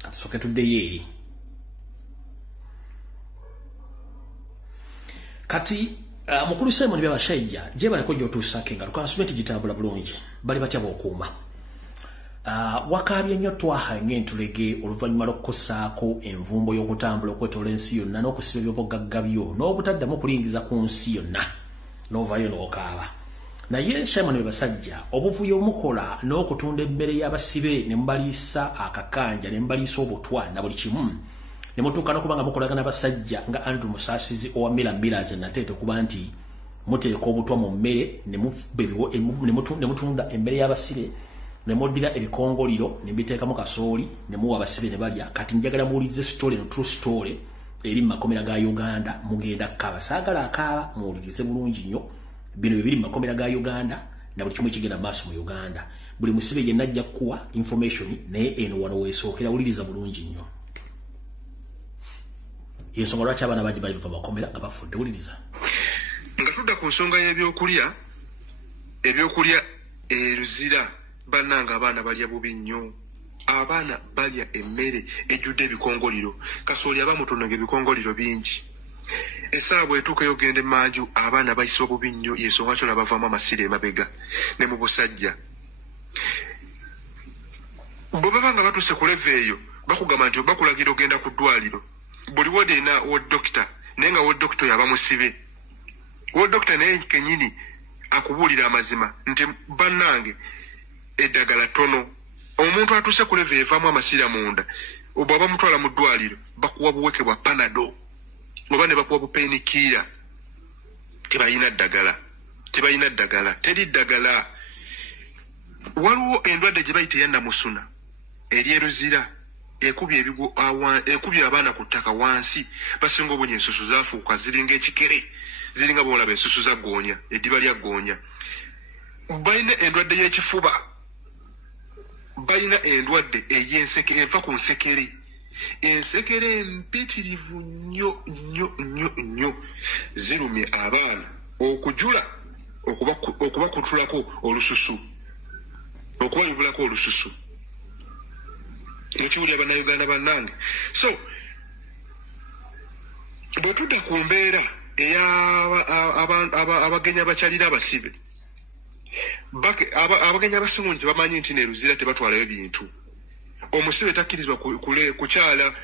Katusooke tuddeyo eri. Kati mukulu Simon byabashajja gye baleko gy'otuusake nga tukansumenti gitambula bulungi bali batya b'okuuma. Wakaabye nnyo twaha ng'entulege oluvannyuma lw'okukosaako envumbo y'okutambula okwetoola ensi yonna n'okusiba ebyobugagga byo n'obutaddamu okulingiza ku nsi yonna n'ovaayo n'okaaba. Naye Simon byabasajja obuvuyo mukola n'okutunda emmere y'abasibe ne mubaliisa akakanja ne mubaliisa obutwa na buli kimu ne mutuuka n'okuba nga mukolagana n'abasajja nga Andrew Musaasizi owa Mila Millers Nateete okuba nti muteeka obutwa mu mmere ne mutunda emmere y'abasibe ne muddira ebikongoliro ne mbiteekamu kasooli ne muwa abasibe ne balya. Kati njagala muwulirize story no true story eri mu makomera ga Uganda. Mugenda kaba saagala akaaba muwulirize bulungi nnyo bino bibiri mu makomera ga Uganda na buli kimu ekigenda maaso mu Uganda. Buli musibe yenna ajja kuwa information naye eno wano weesookera wuliriza bulungi nnyo. Yensonga lwaki abaana bangi bali bava makomera nga bafudde wuliriza. Nga tudda ku nsonga y'ebyokulya eruzira bannanga abaana balya bubi nnyo. Abaana balya emmere ejjudde ebikongoliro. Kasooli abamutono ng'ebikongoliro bingi. Essaawa bw'etuuka ey'ogenda emmanju abaana bayisibwa bubi nnyo y'ensonga kyona bavaamu amasiro emabega ne mu busajja. Bwe baba nga batuuse ku leve eyo bakugamba nti bakulagira ogenda ku ddwaliro. Buli wodi erina woddokita naye nga woddokita oyo aba musibe. Woddokita naye kennyini akubuulira amazima nti bannange eddagala ttono. Omuntu atuuse ku leve evaamu amasira munda oba bamutwala mu ddwaliro bakuwa buweke bwa panado oba ne bakuwa bupenikiira. Tebalina ddagala. Teri ddagala. Waliwo endwadde gye bayita eyannamusuna eri eruzira ekubye abaana ku ttaka wansi basinga obunye ensusu zaafuuka ziringa ekikere ziringa bwolaba ensusu za ggoonya eddiba lya ggoonya. Balina endwadde y'ekifuba. Balina endwadde ey'ensekere eva ku nsekere. Ensekere empitirivu nnyo zirumye abaana okujula okubakutulako olususu okubayubulako olususu. Mukiwulira bannayuganda bannange. So bwe tudda ku mbeera abagenyi abakyalira abasibe abagenyi abasinga nti bamanyi nti neruzira tebatwalayo bintu. Omusibe takkirizibwa kukyala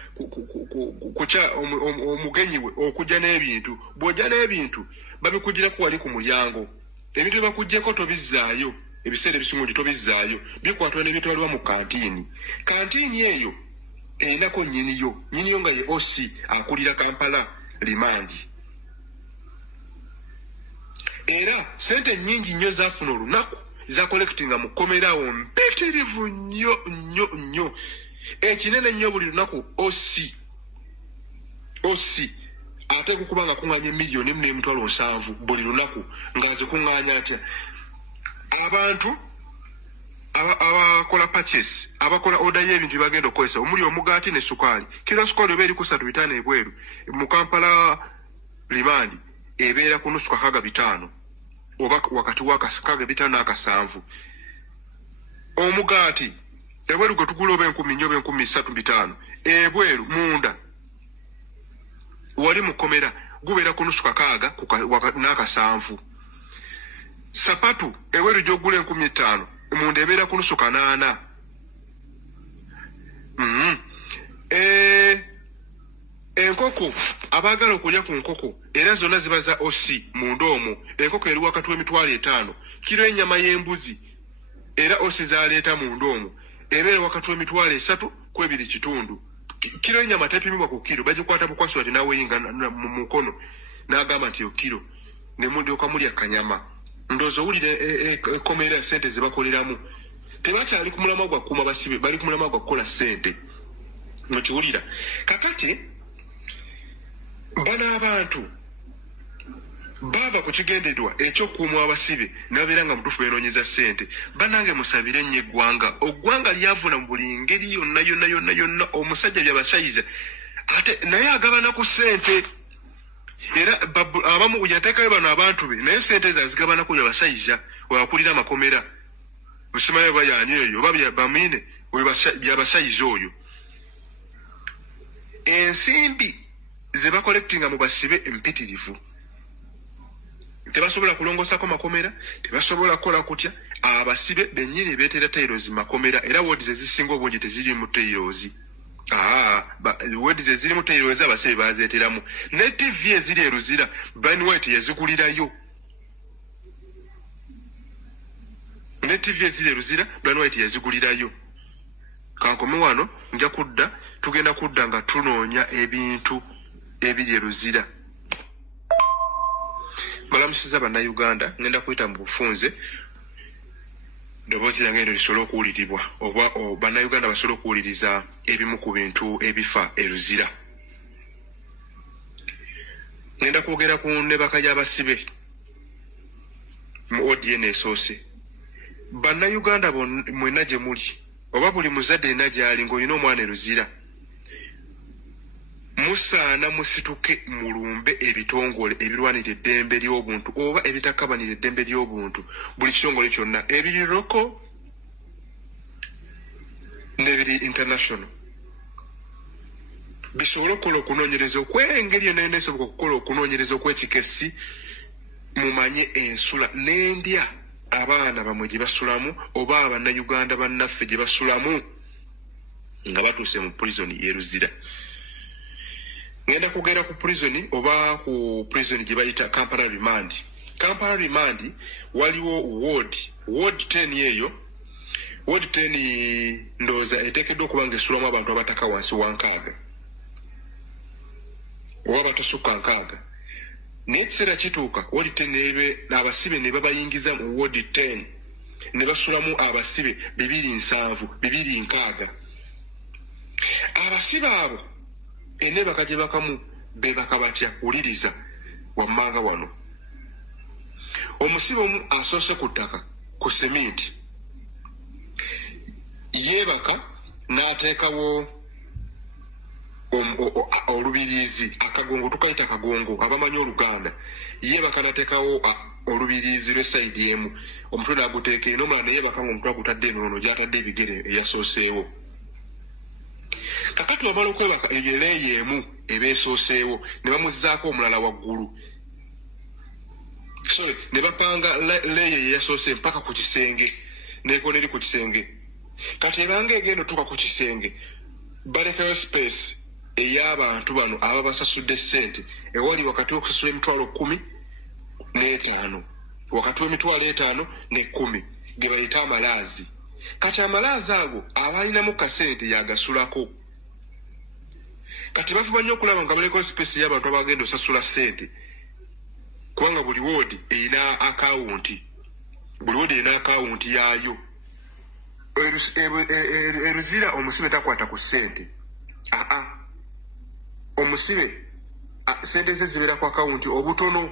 omugenyi we okujja n'ebintu. Bw'ojja n'ebintu babikugirako wali ku mulyango. Ebintu bye bakugyeko tobizzaayo. Ebiseera ebisinga nti tobizzaayo bikwatwa n'ebintu waliwa mu kantiini. Kantiini eyo erinako nnyiniyo nga ye OC akulira Kampala limandi. Era sente nnyingi nnyo zaafuna olunaku za collectinga mu kkomerawo mpitirivu nnyo. Ekinene nnyo buli lunaku OC ate kukuba nga kuŋŋaanya miliyoni n'emitwalo 7 buli lunaku ng'azikuŋŋaanya atya. Abantu abakola purchase abakola order y'ebintu bagenda okukozesa omuli omugaati ne sukaali. Kilo sukaali oba eri ku 3.5 ebweru mu Kampala limandi ebeera ku nusu kakaga 5 oba wakati wa kakaga 5 n'akasanvu. Omugaati ebweru gwe tugula oba 10 oba 13.5 ebweru munda wali mukomera gubeera ku nusu kakaga n'akasanvu. Sapatu ebweru gy'ogula 15 munda ebeera ku nusu 8. Enkoko abaagala okulya ku nkoko era zonna ziba za OC munda omwo. Enkoko eri wakati w'emitwalo 5. Kiro ennyama y'embuzi era OC zaleeta munda omwo ebeera wakati w'emitwalo 3 ku 2.5. Kiro ennyama tepimibwa ku kiro bagikwata bukwasi wati naweyinga mu mukono n'agamba nti yo kiro ne mulyoka mulya kanyama. Ndowooza owulire ekkomera sente ze bakoleramu. Tebakyali ku mulamwa gwa kuuma basibe bali ku mulamwa gwa kukola sente. Mukiwulira kakati bano abantu bava ku kigendererwa ekyokuuma abasibe nabeera nga mutuufu beenoonyeza sente. Bannange musabire nnyo eggwanga. Oggwanga lyavuna mu buli ngeri yonna. Omusajja byabasayiza ate naye agabana ku sente. Era abamu yateekayo bano abantu be naye sente zazigabanako byabasayiza wakulira amakomera. Busimayo bayani eyo oba bamine byabasayiza oyo. Ensimbi ze bakolektinga mu basibe empitirivu. Tebasobola kulongosako makomera, tebasobola kukola kutya. Abasibe bennyini beetera tayiroozi makomera era wodi ze zisinga obungi teziri mu tayiroozi. Wodi ze ziri mu tayiroozi abasibe bazeeteramu. Ne TV eziri eruzira Bani White yazigulirayo. Ne TV eziri eruzira Bani White yazigulirayo. Kankome wano nja kudda tugenda kudda nga tunoonya ebintu ebiri eruzira. balamusiza bannayuganda ngenda kuyita mu bufunze ddoboozi lyange eno lisobole okuwulirirwa oba bannayuganda basobole okuwuliriza ebimu ku bintu ebifa eruzira. Ngenda kwogera ku nebaka y'abasibe mu ODN esoose. Bannayuganda mwenna gye muli oba buli muzadde yenna gy'ali ng'olina omwana eruzira, musaana musituke mulumbe ebitongole ebirwanira eddembe ly'obuntu oba ebitakabanira eddembe ly'obuntu, buli kitongole kyonna ebiri loko n'ebiri international, bisobole okukola okunoonyereza okw'engeri yonna yonna esoboka okukola okunoonyereza okw'ekikessi, mumanye ensula n'endya abaana bamwe gye basulamu oba abannayuganda bannaffe gye basulamu nga batuuse mu prison y'eruzira. Ngenda kugera ku prison oba ku prison gye bayita Kampala Remand. Kampala Remand waliwo ward 10 yeyo. Ward 10 ndooza eteekeddwa okuba ng'esulamu abantu abataka wansi wa 6 oba batasukka 6. N'ekiseera kituuka ward 10 ebe n'abasibe ne babayingiza mu ward 10 ne basulamu abasibe 270 260. Abasibe abo enebaka gye bakamu bebaka batya wuliriza wammanga wano. Omusibe omu asoose ku ttaka ku seminti yeebaka n'ateekawo olubiriizi akagongo, tukayita akagongo abamanyi Oluganda, yeebaka n'ateekawo olubiriizi lw'esayidi emu, omutwe n'aguteeka eno, omulala ne yeebaka ng'omutwe agutadde enono gy'atadde ebigere eyasooseewo. Kakati wamala okwebaka eyereeyi emu ebeesooseewo ne bamuzzaako omulala waggulu, ne bapanga leeyi eyasoose mpaka ku kisenge n'ekoona eri ku kisenge. Kati ebanga egenda otuuka ku kisenge balekayo space ey'abantu bano aba basasudde ssente ewali wakati w'okusasula emitwalo 10 n'etaano, wakati w'emitwalo 5 ne 10 ge bayita amalaazi. Kati amalaazi ago abalinamu kasente yagasulako. Kati bafuba nnyo okulaba nga balekayo space y'abantu abagenda osasula ssente, kubanga buli woodi erina akawunti, buli woodi erina akawunti yaayo. Eruzira omusibe takwata ku ssente. Omusibe ssente ze zibeera ku akawunti, obutono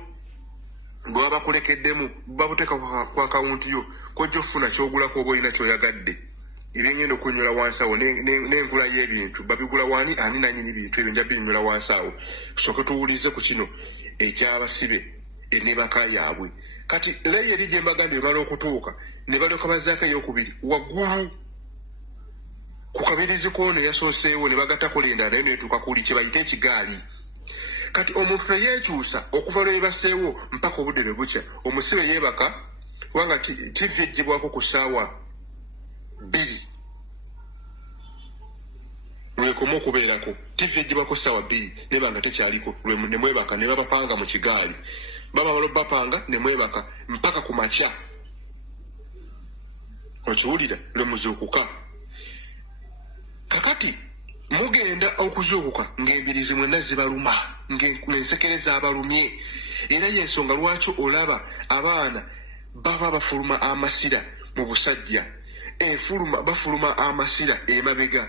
bwe baba bakulekeddemu babuteeka ku akawunti yo, kojja okufuna ky'ogulako oba olina ky'oyagadde. Ebyengenda okunyula wansi awo n'enkula y'ebintu babigula wani ani nanyini bintu ebyo nja binyula wansi awo. Tusooke tuwulize ku kino eky'abasibe enebaka yaabwe. Kati leeyi eri gye mbagambye ebala okutuuka ne balyoka bazzaako ey'okubiri waggulu ku kabirizi k'ono eyasooseewo ne bagattako lenda naye neetuuka kuli kye bayita ekigaali. Kati omuntu teyeekyusa okuva lwe yeebaseewo mpaka obudde ne bukya. Omusibe yeebaka kubanga TV eggyibwako ku ssaawa 2 lwekoma okubeerako. TV eggyibwako ssaawa 2 neba nga tekyaliko ne mwebaka ne babapanga mu kigaali. Baba balobapanga ne mwebaka mpaka ku makya. Okiwulira lwe muzuukuka. Kakati mugenda okuzuukuka ng'embirizi mwenna zibaluma, ng'ensekere z'abalumye. Era y'ensonga lwaki olaba abaana baba bafuluma amasira mu busajja, bafuluma amasira emabega.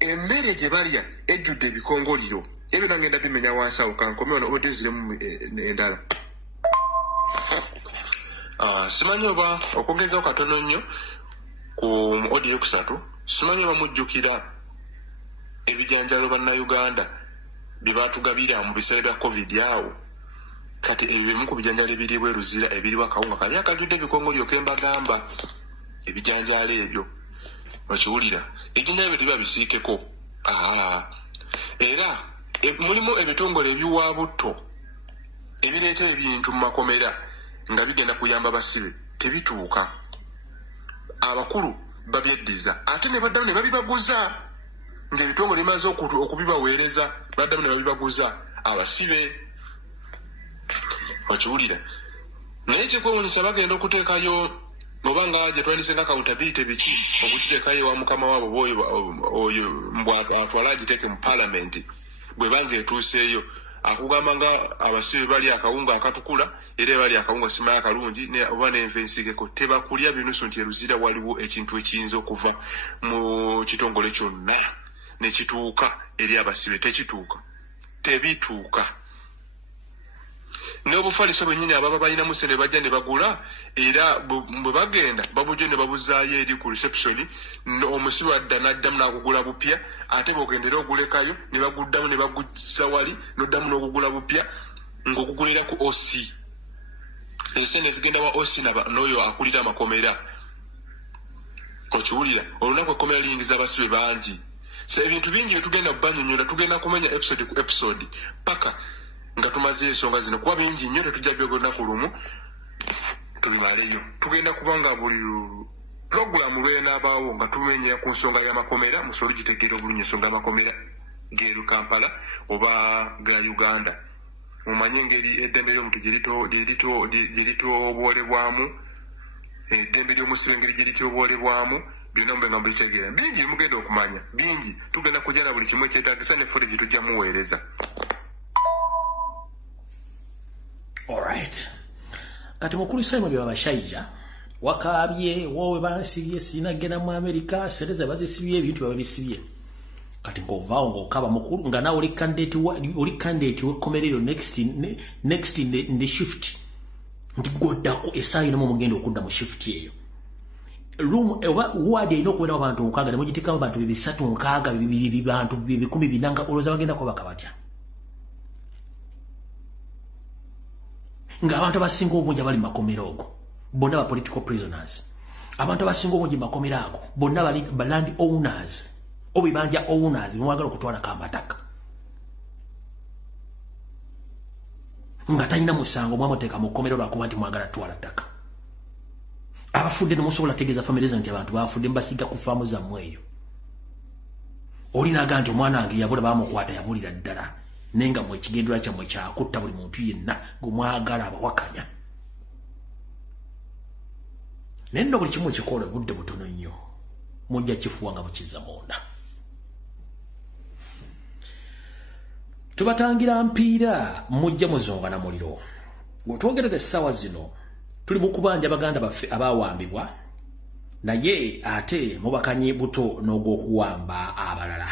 Emmere gye balya ejjudde ebikongoliro. Ebyo nangenda bimenya wansi awo kankome wano odi ziremu endala. Simanyi oba okwongezaho katono nnyo ku odi yokusatu, simanyi oba mujjukira ebijanjalo bannayuganda bye baatugabira mu biseera bya COVID awo. Kati ebyo bimu ku bijanjalo ebiriibwa eruzira ebiriwo akawunga kali akajjudde ebikongoliro ke mbagamba. Ebijanjalo ebyo okiwulira ebijanjalo ebyo tebiba bisiikeko. Era mulimu ebitongole ebiwa butto ebireeta ebintu mu makomera nga bigenda kuyamba basibe, tebituuka. Abakulu babyeddiza ate ne baddamu ne babibaguza ng'ebitongole bimaze okubibaweereza, baddamu ne babibaguza abasibe. Okiwulira naye ekikwewuunyisa bagenda okuteekayo oba nga gye twandise nga accountability biki okukiteekayo wa mukama waabo oyo mbw atwala agiteeke mu palamenti bwe banga etuuseeyo akugamba nga abasibe bali akawunga akatukula era bali akawunga simaya kalungi ne oba n'enva ensigeko tebakulya binusu nti eruzira waliwo ekintu ekiyinza okuva mu kitongole kyonna ne kituuka eri abasibe tekituuka tebituuka n'obufaliso bwennyini ababa balina musene bajja ne bagula era bwe bagenda babujje ne babuzaayo eri ku reception omusibe adda n'addamu n'akugula bupya ate bw'ogendera ogulekayo ne baguddamu ne baguzza wali n'oddamu n'okugula bupya ng'okugulira ku OC esene zigenda wa OC n'oyo akulira amakomera okiwulira olunaku ekkomera liyingiza abasibe bangi so ebintu bingi bye tugenda banyonyola tugenda kumenya episode ku episode paka nga tumaze ensonga zino kuba bingi nnyo tetujja byogonna ku lumu tubimaleyo tugenda kubanga buli puroguramu lwenaabaawo nga tumenya ku nsonga y'amakomera musobole gitegeera obulungi ensonga y'amakomera geru Kampala oba ga Uganda mumanye engeri eddembe ly'omuntu gyeritoobwolebwamu eddembe ly'omusibe engeri gyeritoobwolebwamu byonna mube nga mbitegeera bingi mugenda okumanya bingi tugenda kujala buli kimu ekyetaagisa ne footage tujja muweereza. Alright. Kati mukulu Simon bya bashaija wakaabye wowe bansibye sinagenda mu America sereza bazisibye ebintu babisibye. Kati ngovaawo ngokaba mukulu nga nawe oli candidate wekomerero next in the shift. Ndigoddako esaayi no mugenda okudda mu shift eyo. Room wade ino kwenda abantu nkaga ne mugitika abantu 3 bibiri bantu 10 binanga oloza bagenda ko bakabatya. Nga abantu abasinga obungi bali makomera ogo bonna ba political prisoners abantu abasinga obungi makomera ago bonna bali land owners obibanja owners mwagala okutwala kamataka nga talina musango mwamuteeka mu kkomero lwakuba nti mwagala twala ttaka abafudde nemusobola tegeeza famire nti abantu bafudde mbasiga ku faamu zammwe eyo olinaga nti omwana wange yabula bamukwata yabulira ddala nenga mwe kigendera kyamwe kyakutta buli muntu yenna gumwagala abawakanya nendo buli kimu kikola budde butono nnyo mujja kifuwa nga bukiza munda tubatangira mpiira mujja muzonga na muliro wetwogerera essaawa zino tuli mu kubanja baganda baffe abawambibwa naye ate mubakanye buto n'ogw'okuwamba abalala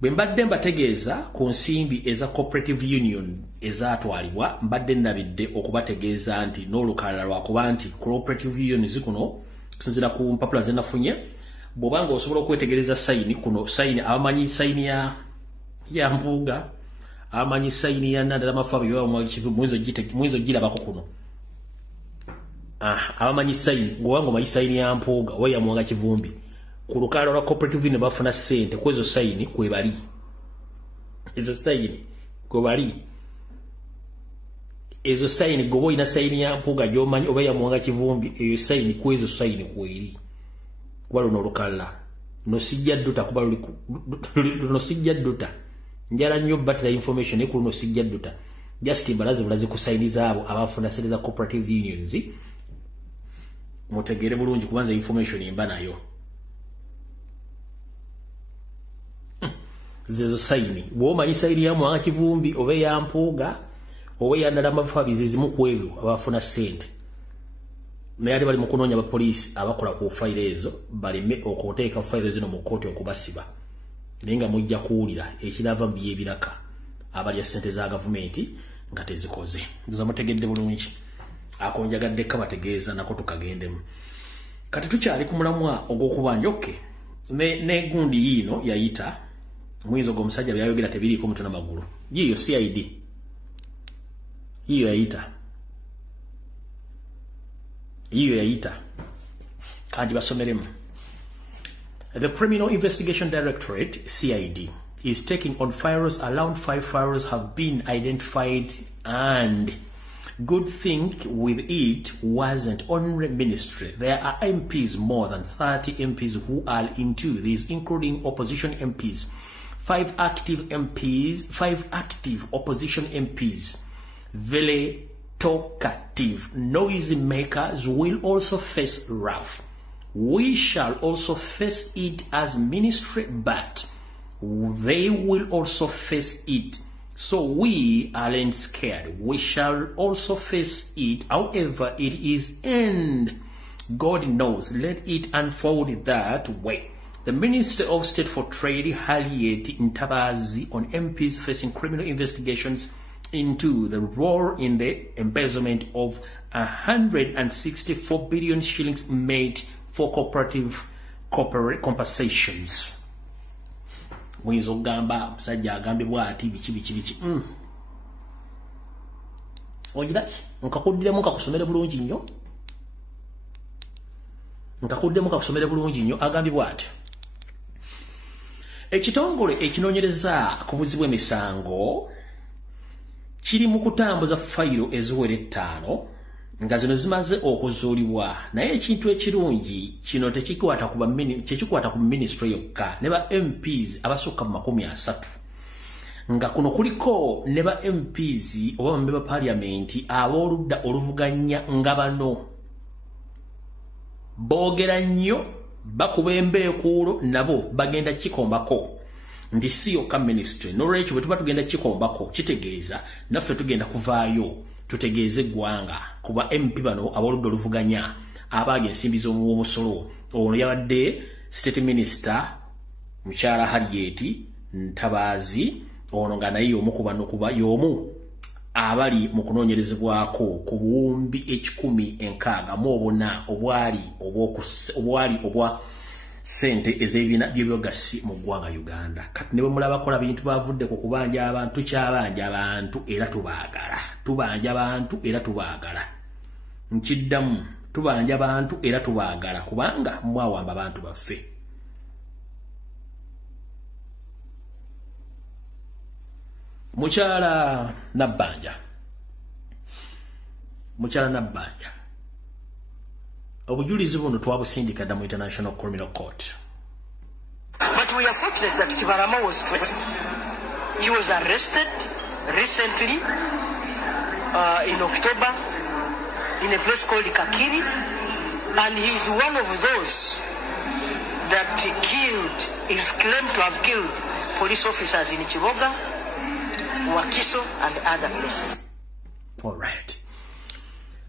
bwe mbadde mbategeeza ku nsimbi eza cooperative union ezatwalibwa mbadde nabidde okubategeeza nti n'olukalala lwakuba nti cooperative union zikuno kusinziira ku mpapula ze nafunye bw'obanga osobola okwetegereza sayini kuno sayini abamanyi sayini ya mpuuga abamanyi sayini ya nadala mafabu yobamukivu mwizo girabako kuno abamanyi sayini gwobanga omanyi sayini ya mpuuga oba yamuwanga kivumbi ku lukalala lwa cooperative union bafuna ssente kwezo sayini kwebali ezo sayini kwebali ezo sayini gobo ina sayini ya mpuuga gyomanyi oba yamuwanga kivumbi eyo sayini kwezo sayini kweri kuba luno olukalala nosijja dduta kuba nosijja dduta njala nnyo batira information ekulu nosijja dduta just balazi bulazi ku sayini zaabo abafuna ssente za cooperative unions mutegere bulungi kubanza information imba nayo zezo sayini bw'omanyi sayini ya mwanga kivumbi oba ya mpuuga oba ya ndala mafabi zizimu kwelu abafuna ssente naye ate bali mu kunoonya abapoliisi abakola ku fayiro ezo baleme okuteeka fayiro zino mu kkooti okubasiba naye nga mujja kuwulira ekirava mu by'ebiraka abalya ssente za gavumenti nga tezikoze ndoza mutegedde bulungi akonjagadde kabategeeza nako tukagendemu kati tukyali ku mulamwa ogw'okubanja oke ne gundi yiino yayita mwizo g'omusajja byayogera tebiriiko mutwe n'amagulu yiyo CID yiyo yayita kanji basomeremu. The Criminal Investigation Directorate CID is taking on firearms. Around 5 firearms have been identified, and good thing with it wasn't only ministry. There are MPs, more than 30 MPs who are into this, including opposition MPs. 5 active opposition MPs. Very talkative noise makers will also face wrath. We shall also face it as ministry, but they will also face it So we aren't scared. We shall also face it, however it is end. God knows, let it unfold that way. The Minister of State for Trade, Harriet Ntabazi, on MPs facing criminal investigations into the role in the embezzlement of 164 billion shillings made for corporate compensations. Mwizo gamba msajja agambe bwati bichi Ojira nkakuddemu nkakusomere bulungi nnyo agambe bwati ekitongole ekinoonyereza ku buzibu emisango kiri mu kutambuza fayiro eziwera 5 nga zino zimaze okuzuulibwa naye ekintu ekirungi kino tekikwata ku ministry yokka ne ba MPs abasukka mu 30 nga kuno kuliko ne ba MPs oba bambe ba parliament abooludda oluvuganya nga bano boogera nnyo bakuba embeekuulo nabo bagenda kikombako ndi si yokka ministry n'olwekyo bwe tuba tugenda kikombako kitegeeza naffe tugenda kuvaayo tutegeeze eggwanga kuba MP bano aboludde oluvuganya abaali ensimbi z'omusolo ono yabadde state minister mukyala Harriet Ntabazi ono nga naye omu ku bano kuba y'omu abali mu kunoonyerezebwako ku buwumbi 1,600 obwali obwa sente ez'ebibiina by'ebyogasi mu ggwanga Uganda. Kati ne bwe mulaba kola bintu bavudde ku kubanja abantu, kyabanja abantu era tubaagala. Tubanja abantu era tubaagala. Nkiddamu tubanja abantu era tubaagala kubanga mwawamba abantu baffe. Mukyala Nabbanja obujulizi buno twabusindika dda mu International Criminal Court. But we are fortunate that Kibarama was traced. He was arrested recently in October in a place called Kakiri, and he's one of those that is claimed to have killed police officers in Chiboga, Wakiso, and other places. All right.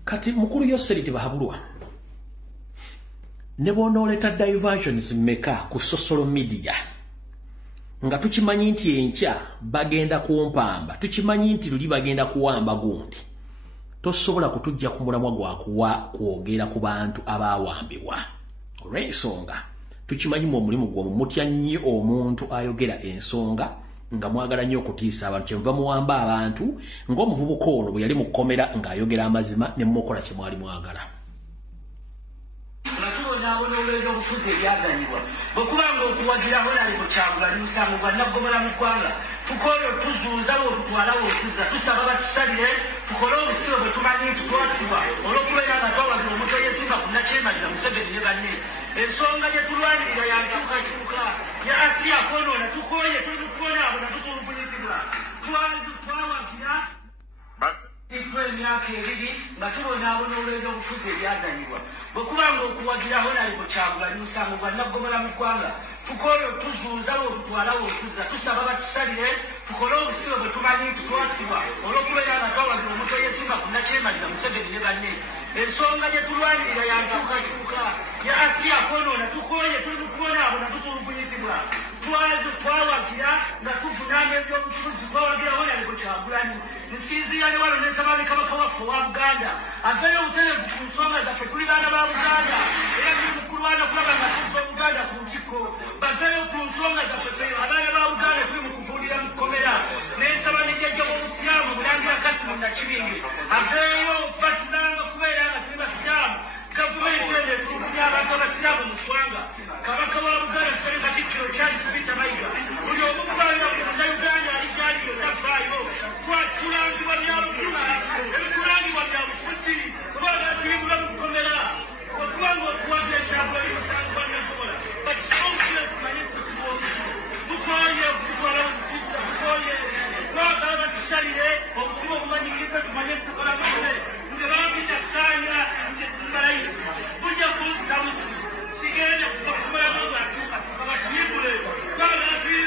Kati mukuru Yoseri Tibahabulwa. Ne bonooleta diversions meka ku social media nga tukimanyi nti enkya bagenda kumpamba, tukimanyi nti luli bagenda kuwamba gundi, tosobola kutujja ku mulamwa gwakuwa kwogera ku bantu abawambibwa. Olw'ensonga tukimanyi mu mulimu gwo mutya nnyo omuntu ayogera ensonga nga mwagala nnyo okutiisa abantu, kyenva muwamba abantu ng'omuvubuka ono bwe yali mu kkomera ng'ayogera amazima ne mukola kye mwali mwagala. N'olw'ebyo obufuzi ebyazanyibwa bwekubanga okuwagiraho nali mukyagula nimusango gwa nnaggobala mu ggwanga tukole otuzuuza bwotutwala bwotuza tusaba batusalire tukole obusibe bwe tumanyi nti twasibwa olw'okubeera nga twawagira omuntu eyesimba ku nakyemalira Museveni ne banne. Ensonga gye tulwanirira ya nkyukakyuka ya Asiya kwonoona tukoye tulikukola abo natutulugunyizibwa twawagira ikwe emyaka 2 nga tubonaabona olw'ebyo obufuzi ebyazanyibwa bwekubanga okuwagiraho nali mukyagula nimusango gwa nnaggobala mu ggwanga tukole otuzuuza bwotutwala bwotuza tusaba batusalire tukole obusibe bwe tumanyi nti twasibwa olw'okubeera nga twawagira omuntu eyesimba ku nakyemalira Museveni ne banne. Ensonga gye tulwanirira ya nkyukakyuka ya Asiya kwonoona tukoye tulikukola abo natutulugunyizibwa twawagira nga tuvunaana ebyobufuzi twawagiraho nali mukyagulani nsinzira ne walo nesaba Kabaka waffe wa Buganda aveeyo obutereevu ku nsonga zaffe, tuli baana ba Buganda era tuli mu kulwana kulaba nga tuzza Buganda ku ntikko. Baveeyo ku nsonga zaffe feyo abaana ba Buganda tuli mu kuvuulira mu kkomera. N'ensaba ne jjajja w'Obusiraamu Mulangira Kasimu Nakibinge aveeyo batulanga kubeera nga tuli basiraamu. Gavumenti eno etulugunya abantu abasiraamu mu ggwanga. Kabaka wa Buganda Ssabbi Katikkiro Charles Peter Mayiga buli omu kubanga Uganda ali kyaliyo tavaayo twatulangibwa byabufuzi ebitulangibwa byabufuzi kubanga tuyibula mu kkomera okubanga okuwagira ekyagula bimusangibwa nnaggobala bakisomukire tumanye tusiba obusibu tukoye okutwala obutuza tukoye twagala batusalire obusibu obumanyikiddwa tumanye tukola bone nze bambinyasaanya nze mbalayi bujja kunzitabusi sigenda kuva kumulamu bwatuuka tukaba tuyibule twagala tuyibule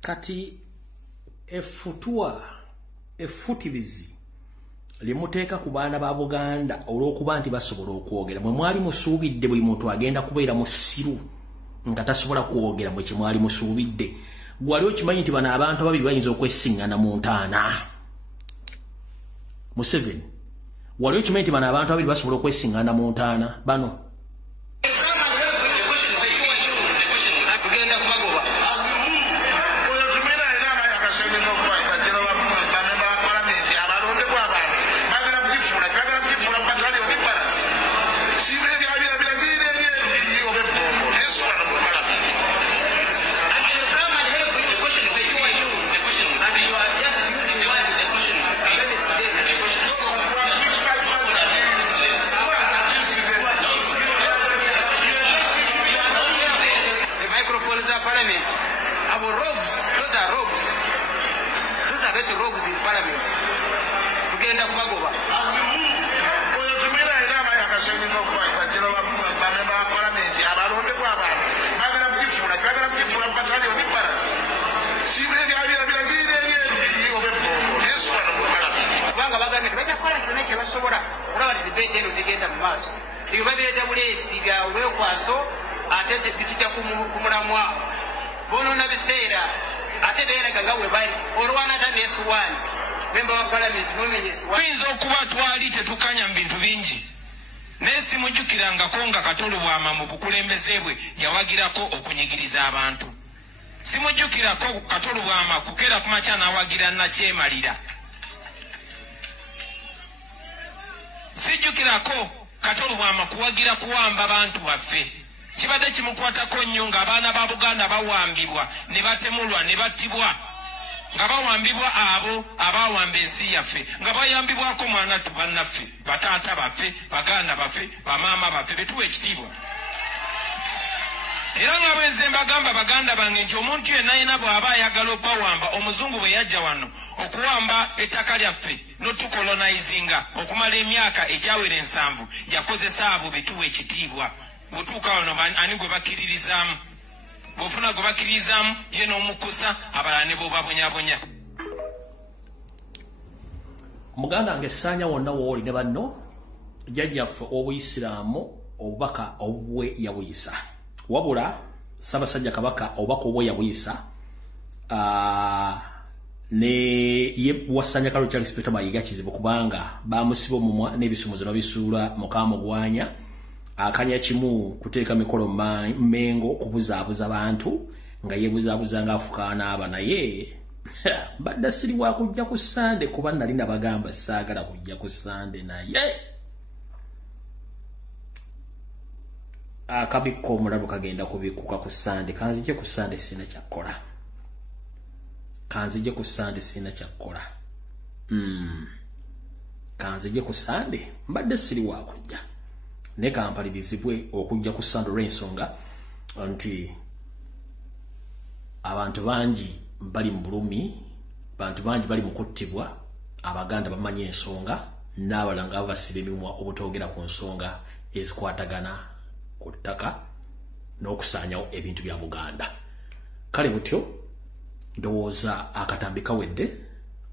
kati effutirizi limuteeka ku baana ba Buganda olw'okuba nti basobola okwogera mwe mwali musuubidde buli muntu agenda kubeera musiru nga tasobola kwogera mwe kyemwali musuubidde gwali okimanyi nti bano abantu ababiri bayinza okwesiŋŋana mu ntaana Museveni wali okimanyi nti bano abantu ababiri basobola okwesiŋŋana mu ntaana bano yawagirako okunyigiriza abantu simujjukirako Katolubwama kukera kumakya n'awagira nakyemalira sijjukirako Katolubwama kuwagira kuwamba abantu baffe kibadde kimukwatako nnyo ng'abaana ba Buganda bawambibwa ne batemulwa ne battibwa nga bawambibwa abo abawamba ensi yaffe nga bayambibwako mwana tubannaffe bataata baffe baganda baffe bamaama baffe betuwa ekitiibwa era nga bwenze mbagamba baganda bange nti omuntu yenna ayina bw'aba ayagala obbawamba omuzungu bwe yajja wano okuwamba ettaka lyaffe notukolonizinga okumala emyaka egyawera 7 yakozesa abo betuwa ekitiibwa bw'otuuka wano ani gwe bakkiririzaamu bw'ofuna gwe bakkiririzaamu ye n'omukusa abalala ne bw'obabonyabonya muganda wange essaanya wonna wooli ne banno jjajjaffe obuyisiraamu obubaka obwe yabuyisa wabula Ssaabasajja Kabaka obubaka obwe yabuyisa ne ye wasanya kalo Charles Peter Mayiga kizibu kubanga bamusiba omumwa n'ebisumuzo nabisuula mukamugwanya akanya kimu kuteeka mikolo mmengo kubuzaabuza abantu nga yebuzaabuza ng'afukaana aba naye badda siri wa kujja ku Sande kuba nali nabagamba saagala kujja ku Sande naye akabikko omulalu kagenda kubikuka ku Sande kanzije ku Sande sina kyakkola kanzije ku Sande sina kyakkola kanzije ku Sande mbadde siri wa kujja ne kampalirizibwe okujja ku Sande olw'ensonga nti abantu bangi bali mu bulumi bantu bangi bali mu kuttibwa abaganda bamanyi ensonga n'abalanga basiba emimwa obutogera ku nsonga ezikwatagana ku ttaka n'okusaanyawo ebintu bya Buganda kale butyo ndowooza akatambi kawedde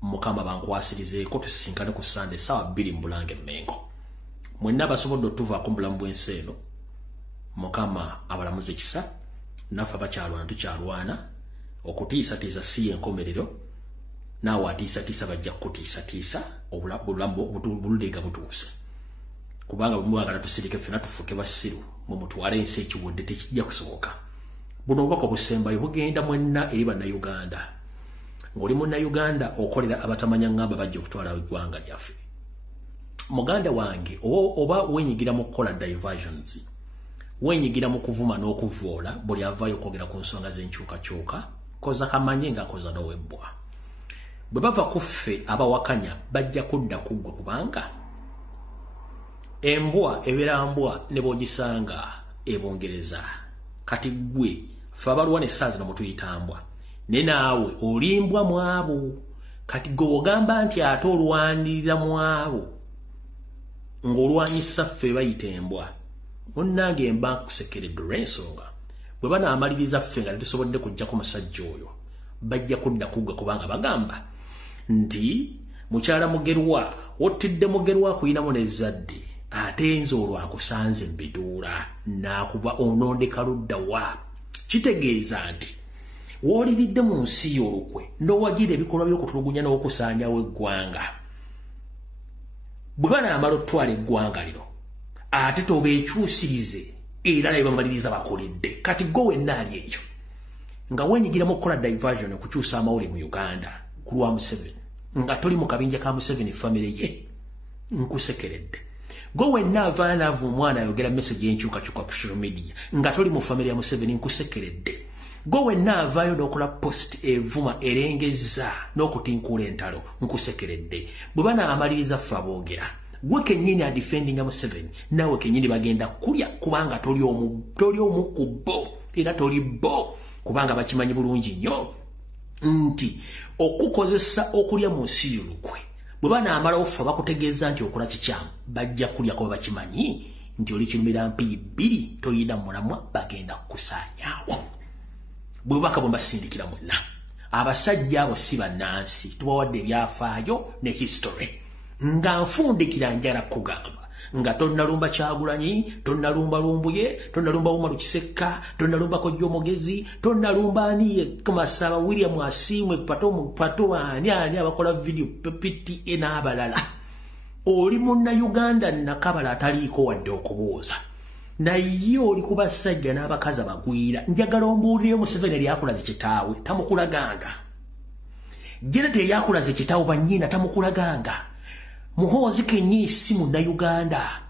Mukama bankwasirizeeko tusisinkane ku Sande essaawa 2 mu Bulange Mmengo mwenna abasobodde otuvaako mu bulamu bw'ensi eno Mukama abalamuze kisa naffe abakyalwana tukyalwana okutiisatiisa si enkomerero naawe atiisatiisa bajja kutiisatiisa obulamu bululega butuuse kubanga bwemwagala tusirike ffenna tufuuke basiru mumutwale ensi ekiwudde tekijja kusoboka buno obubaka obusembayo bugenda mwenna eri bannayuganda ng'oli munnayuganda okolera abatamanya ngamba bajja okutwala eggwanga lyaffe muganda wange oba wenyigira mu kukola diversions wenyigira mu kuvuma n'okuvoola buli avaayo okwogera ku nsonga z'enkyukakyuka koza kamanye ng'akoza n'owebbwa bwe bava ku ffe abawakanya bajja kudda kuggwe kubanga embwa ebeera mbwa ne bw'ogisanga ebongereza kati ggwe ffe abalwana essaazi nomutuyitambwa ne naawe olimbwa mu abo kati gwe ogamba nti ate olwanirira mu abo ng'olwanyisa ffe bayita embwa munnange mba nkusekeredde olw'ensonga bwe banaamaliriza ffe nga tetusobodde kujjako musajja oyo bajja kudda kugwe kubanga bagamba nti mukyala Mugerwa wottidde Mugerwa kuyinamu n'ezzadde ate nze olwo akusanze Mbiduula n'akuba onondeka ludda wa kitegeeza nti wooliridde mu nsi y'olukwe n'owagira ebikolwa by'okutulugunya n'okusaanyawo eggwanga bwe banaamala ottwala eggwanga lino ate tobeekyusirize era naye bamaliriza bakoledde kati gwe wenna ali ekyo nga wenyigiramu okukola diversion okukyusa amawulire mu Uganda ku lwa Museveni nga toli mu kabinja ka Museveni famire ye nkusekeredde gwe wenna avaayo n'ava omwana ayogera message y'enkyukakyuka ku social media nga toli mu famire ya Museveni nkusekeredde gwe wenna avaayo n'okola post evuma erengeza n'okutinkuula entalo nkusekeredde bwe banaamaliriza ffe aboogera gwe kennyini adefendinga Museveni naawe kennyini bagenda kulya kubanga toli omu ku bo era toli bo kubanga bakimanyi bulungi nnyo nti okukozesa okulya mu nsi y'olukwe bwe banaamalawo ffe bakutegeeza nti okola kikyamu bajja kulya kuba bakimanyi nti oli kirumira mpiyi bbiri toyina mulamwa bagenda kukusaanyaawo bwe bubaka bwe mbasindikira mwenna abasajja abo si bannansi tubawadde ebyafaayo ne history nga nfundikira njala kugamba nga tonnalumba Kyagulanyi tonnalumba Lumbuye tonnalumba Umaru Kisekka tonnalumba Kojja Omugezi tonnalumba ani Kamasaba William Asimwe pato ani abakola video PTA n'abalala oli munna Uganda nakabala ataliiko wadde okubuuza naye oli ku basajja n'abakazi abagwira njagala ombuulire Museveni eryakulaze kitaawe tamukulaganga Jenete eryakulaze kitaawe bannyina tamukulaganga Muhoozi kennyini si munna Uganda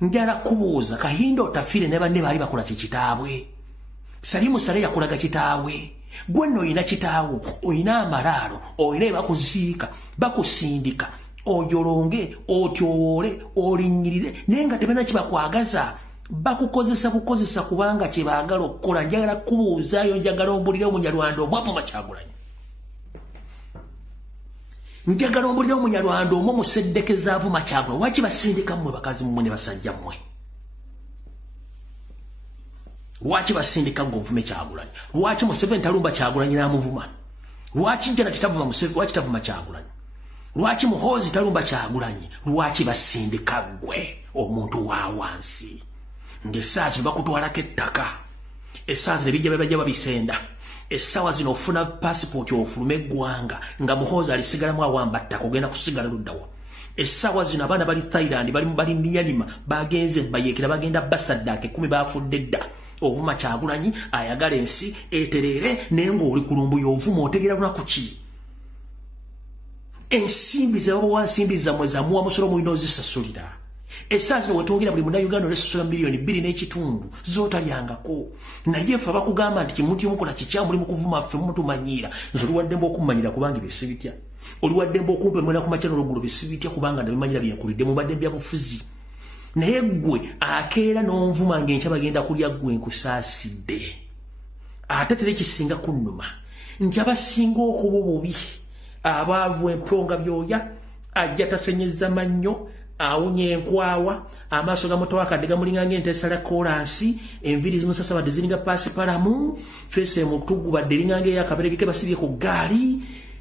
njala kubuuza Kahindo Otafire ne banne baali bakola kitaabwe Salimu Sale yakulaga kitaawe gwe nno oyina kitaawo oyina amalaalo oyina ebakuziika bakusindika ojolonge otyowoole olinnyirire naye nga tebalina kibakwagaza bakukozesa bukozesa kubanga kye baagala okukola njagala kubuuzaayo njagala ombulire Omunyarwanda omwavuma Kyagulanyi njagala ombulire Omunyarwanda omwo museddekeza avuma Kyagulanyi waki basindika mmwe bakazi mmwe ne basajja mmwe lwaki basindika ng'ovume Kyagulanyi lwaki Museveni talumba Kyagulanyi n'amuvuma lwaki njala tetavuma Museveni lwaki tavuma Kyagulanyi lwaki Muhoozi talumba Kyagulanyi lwaki basindika ggwe omuntu wa wansi ng'essaawa zino bakutwalako ettaka essaawa zino bijja bajja babisenda essaawa zino ofuna passport ofulume eggwanga nga Muhoozi alisigalamu awamba ttaka ogenda kusigala luddawa essaawa zino abaana bali Thailand bali Myanmar bagenze bayekera bagenda Basaddaake 10 bafudde dda ovuma Kyagulanyi ayagala ensi eterere naye ng'oli ku Lumbuye ovuma otegera lunaku ki ensimbi zabawa nsimbi zammwe zamuwa musolo mulina ozisasulira essaawa zino wetwogera buli munnauganda olesasula miliyoni 2.5 zootalyangako naye ffe bakugamba nti kimuntu yomukola kikyamu muli mu kuvuma ffe mumutumanyiira nze oliwaddemba okummanyira kubanga bye sibitya oliwaddemba okumpemwera ku makyalo olwoggulo bye sibitya kubanga nabimanyira byenkulidde mubadde byabufuzi naye ggwe akeera n'onvuma ng'enkya bagenda kulya ggwe nkusaasidde ate tere kisinga kunnuma nti abasinga okuba obubi abaavu emponga byoya ajja tasenyeza mannyo awunye enkwawa amaaso gamutowa kadde gamulinga ng'entesala kolansi enviiri zimusasa badde ziringa paasipalamu feesi emutugu badde eringa ey'akaberege ke basibye ku ggaali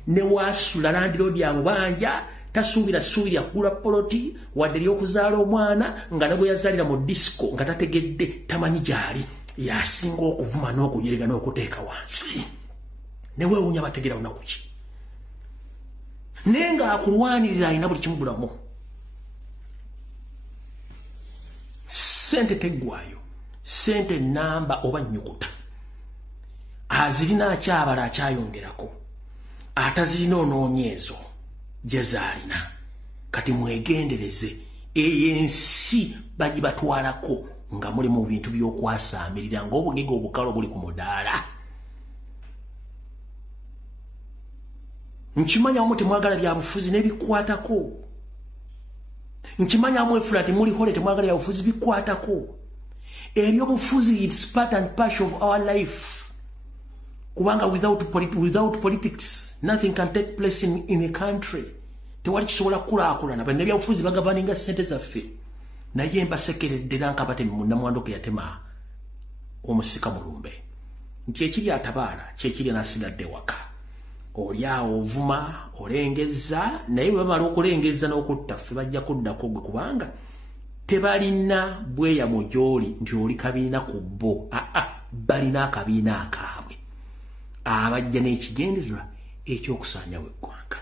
ne waasula landiroodi amubanja tasuubira kugula poloti wadde ery'okuzaala omwana nga ne gwe yazaalira mu disco nga tategedde tamanyi gyali yasinga okuvuma n'okunyerega n'okuteeka wansi ne weewuunya bategera lunaku ki naye ng'akulwanirira alina buli kimubulamu sente teggwayo sente namba oba nnyukuta azirina akyabala akyayongerako atazirina onoonye ezo gye zaalina kati mwegendereze eyensi bagibatwalako nga muli mu bintu by'okwasaamirira ng'obugege obukalo buli ku mudaala nkimanya wamu temwagala byabufuzi n'ebikwatako nkimanya mwefula temulihole temwagala byabufuzi bikwatako ebyobufuzi it's part and parcel of our life kubanga without politics nothing can take place in a country tewali kisobola kulaakulana bali nebyabufuzi bagabaninga ssente zaffe naye mbasekeredde era nkabate munnamwandoke yatema omusika mulumbe nti ekiri atabaala kyekiri n'asigadde waka olyawo ovuma olengeza naye bamala okulengeza n'okutta ffe bajja kuddako gwe kubanga tebalina bweyamo gy'oli nti oli kabiina ku bo balina akabiina akaabwe abajja n'ekigendezerwa ekyokusaanyawo eggwanga.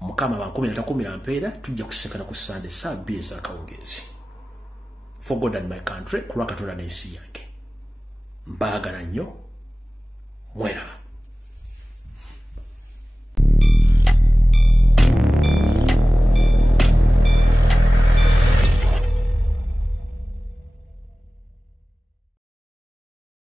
Mukama ba 10 mpeera tujja kusekana ku Sunday saa 2 ez'akawungeezi. For God and my country, kulwa Katonda n'ensi yange. Mbaagala nnyo mwera.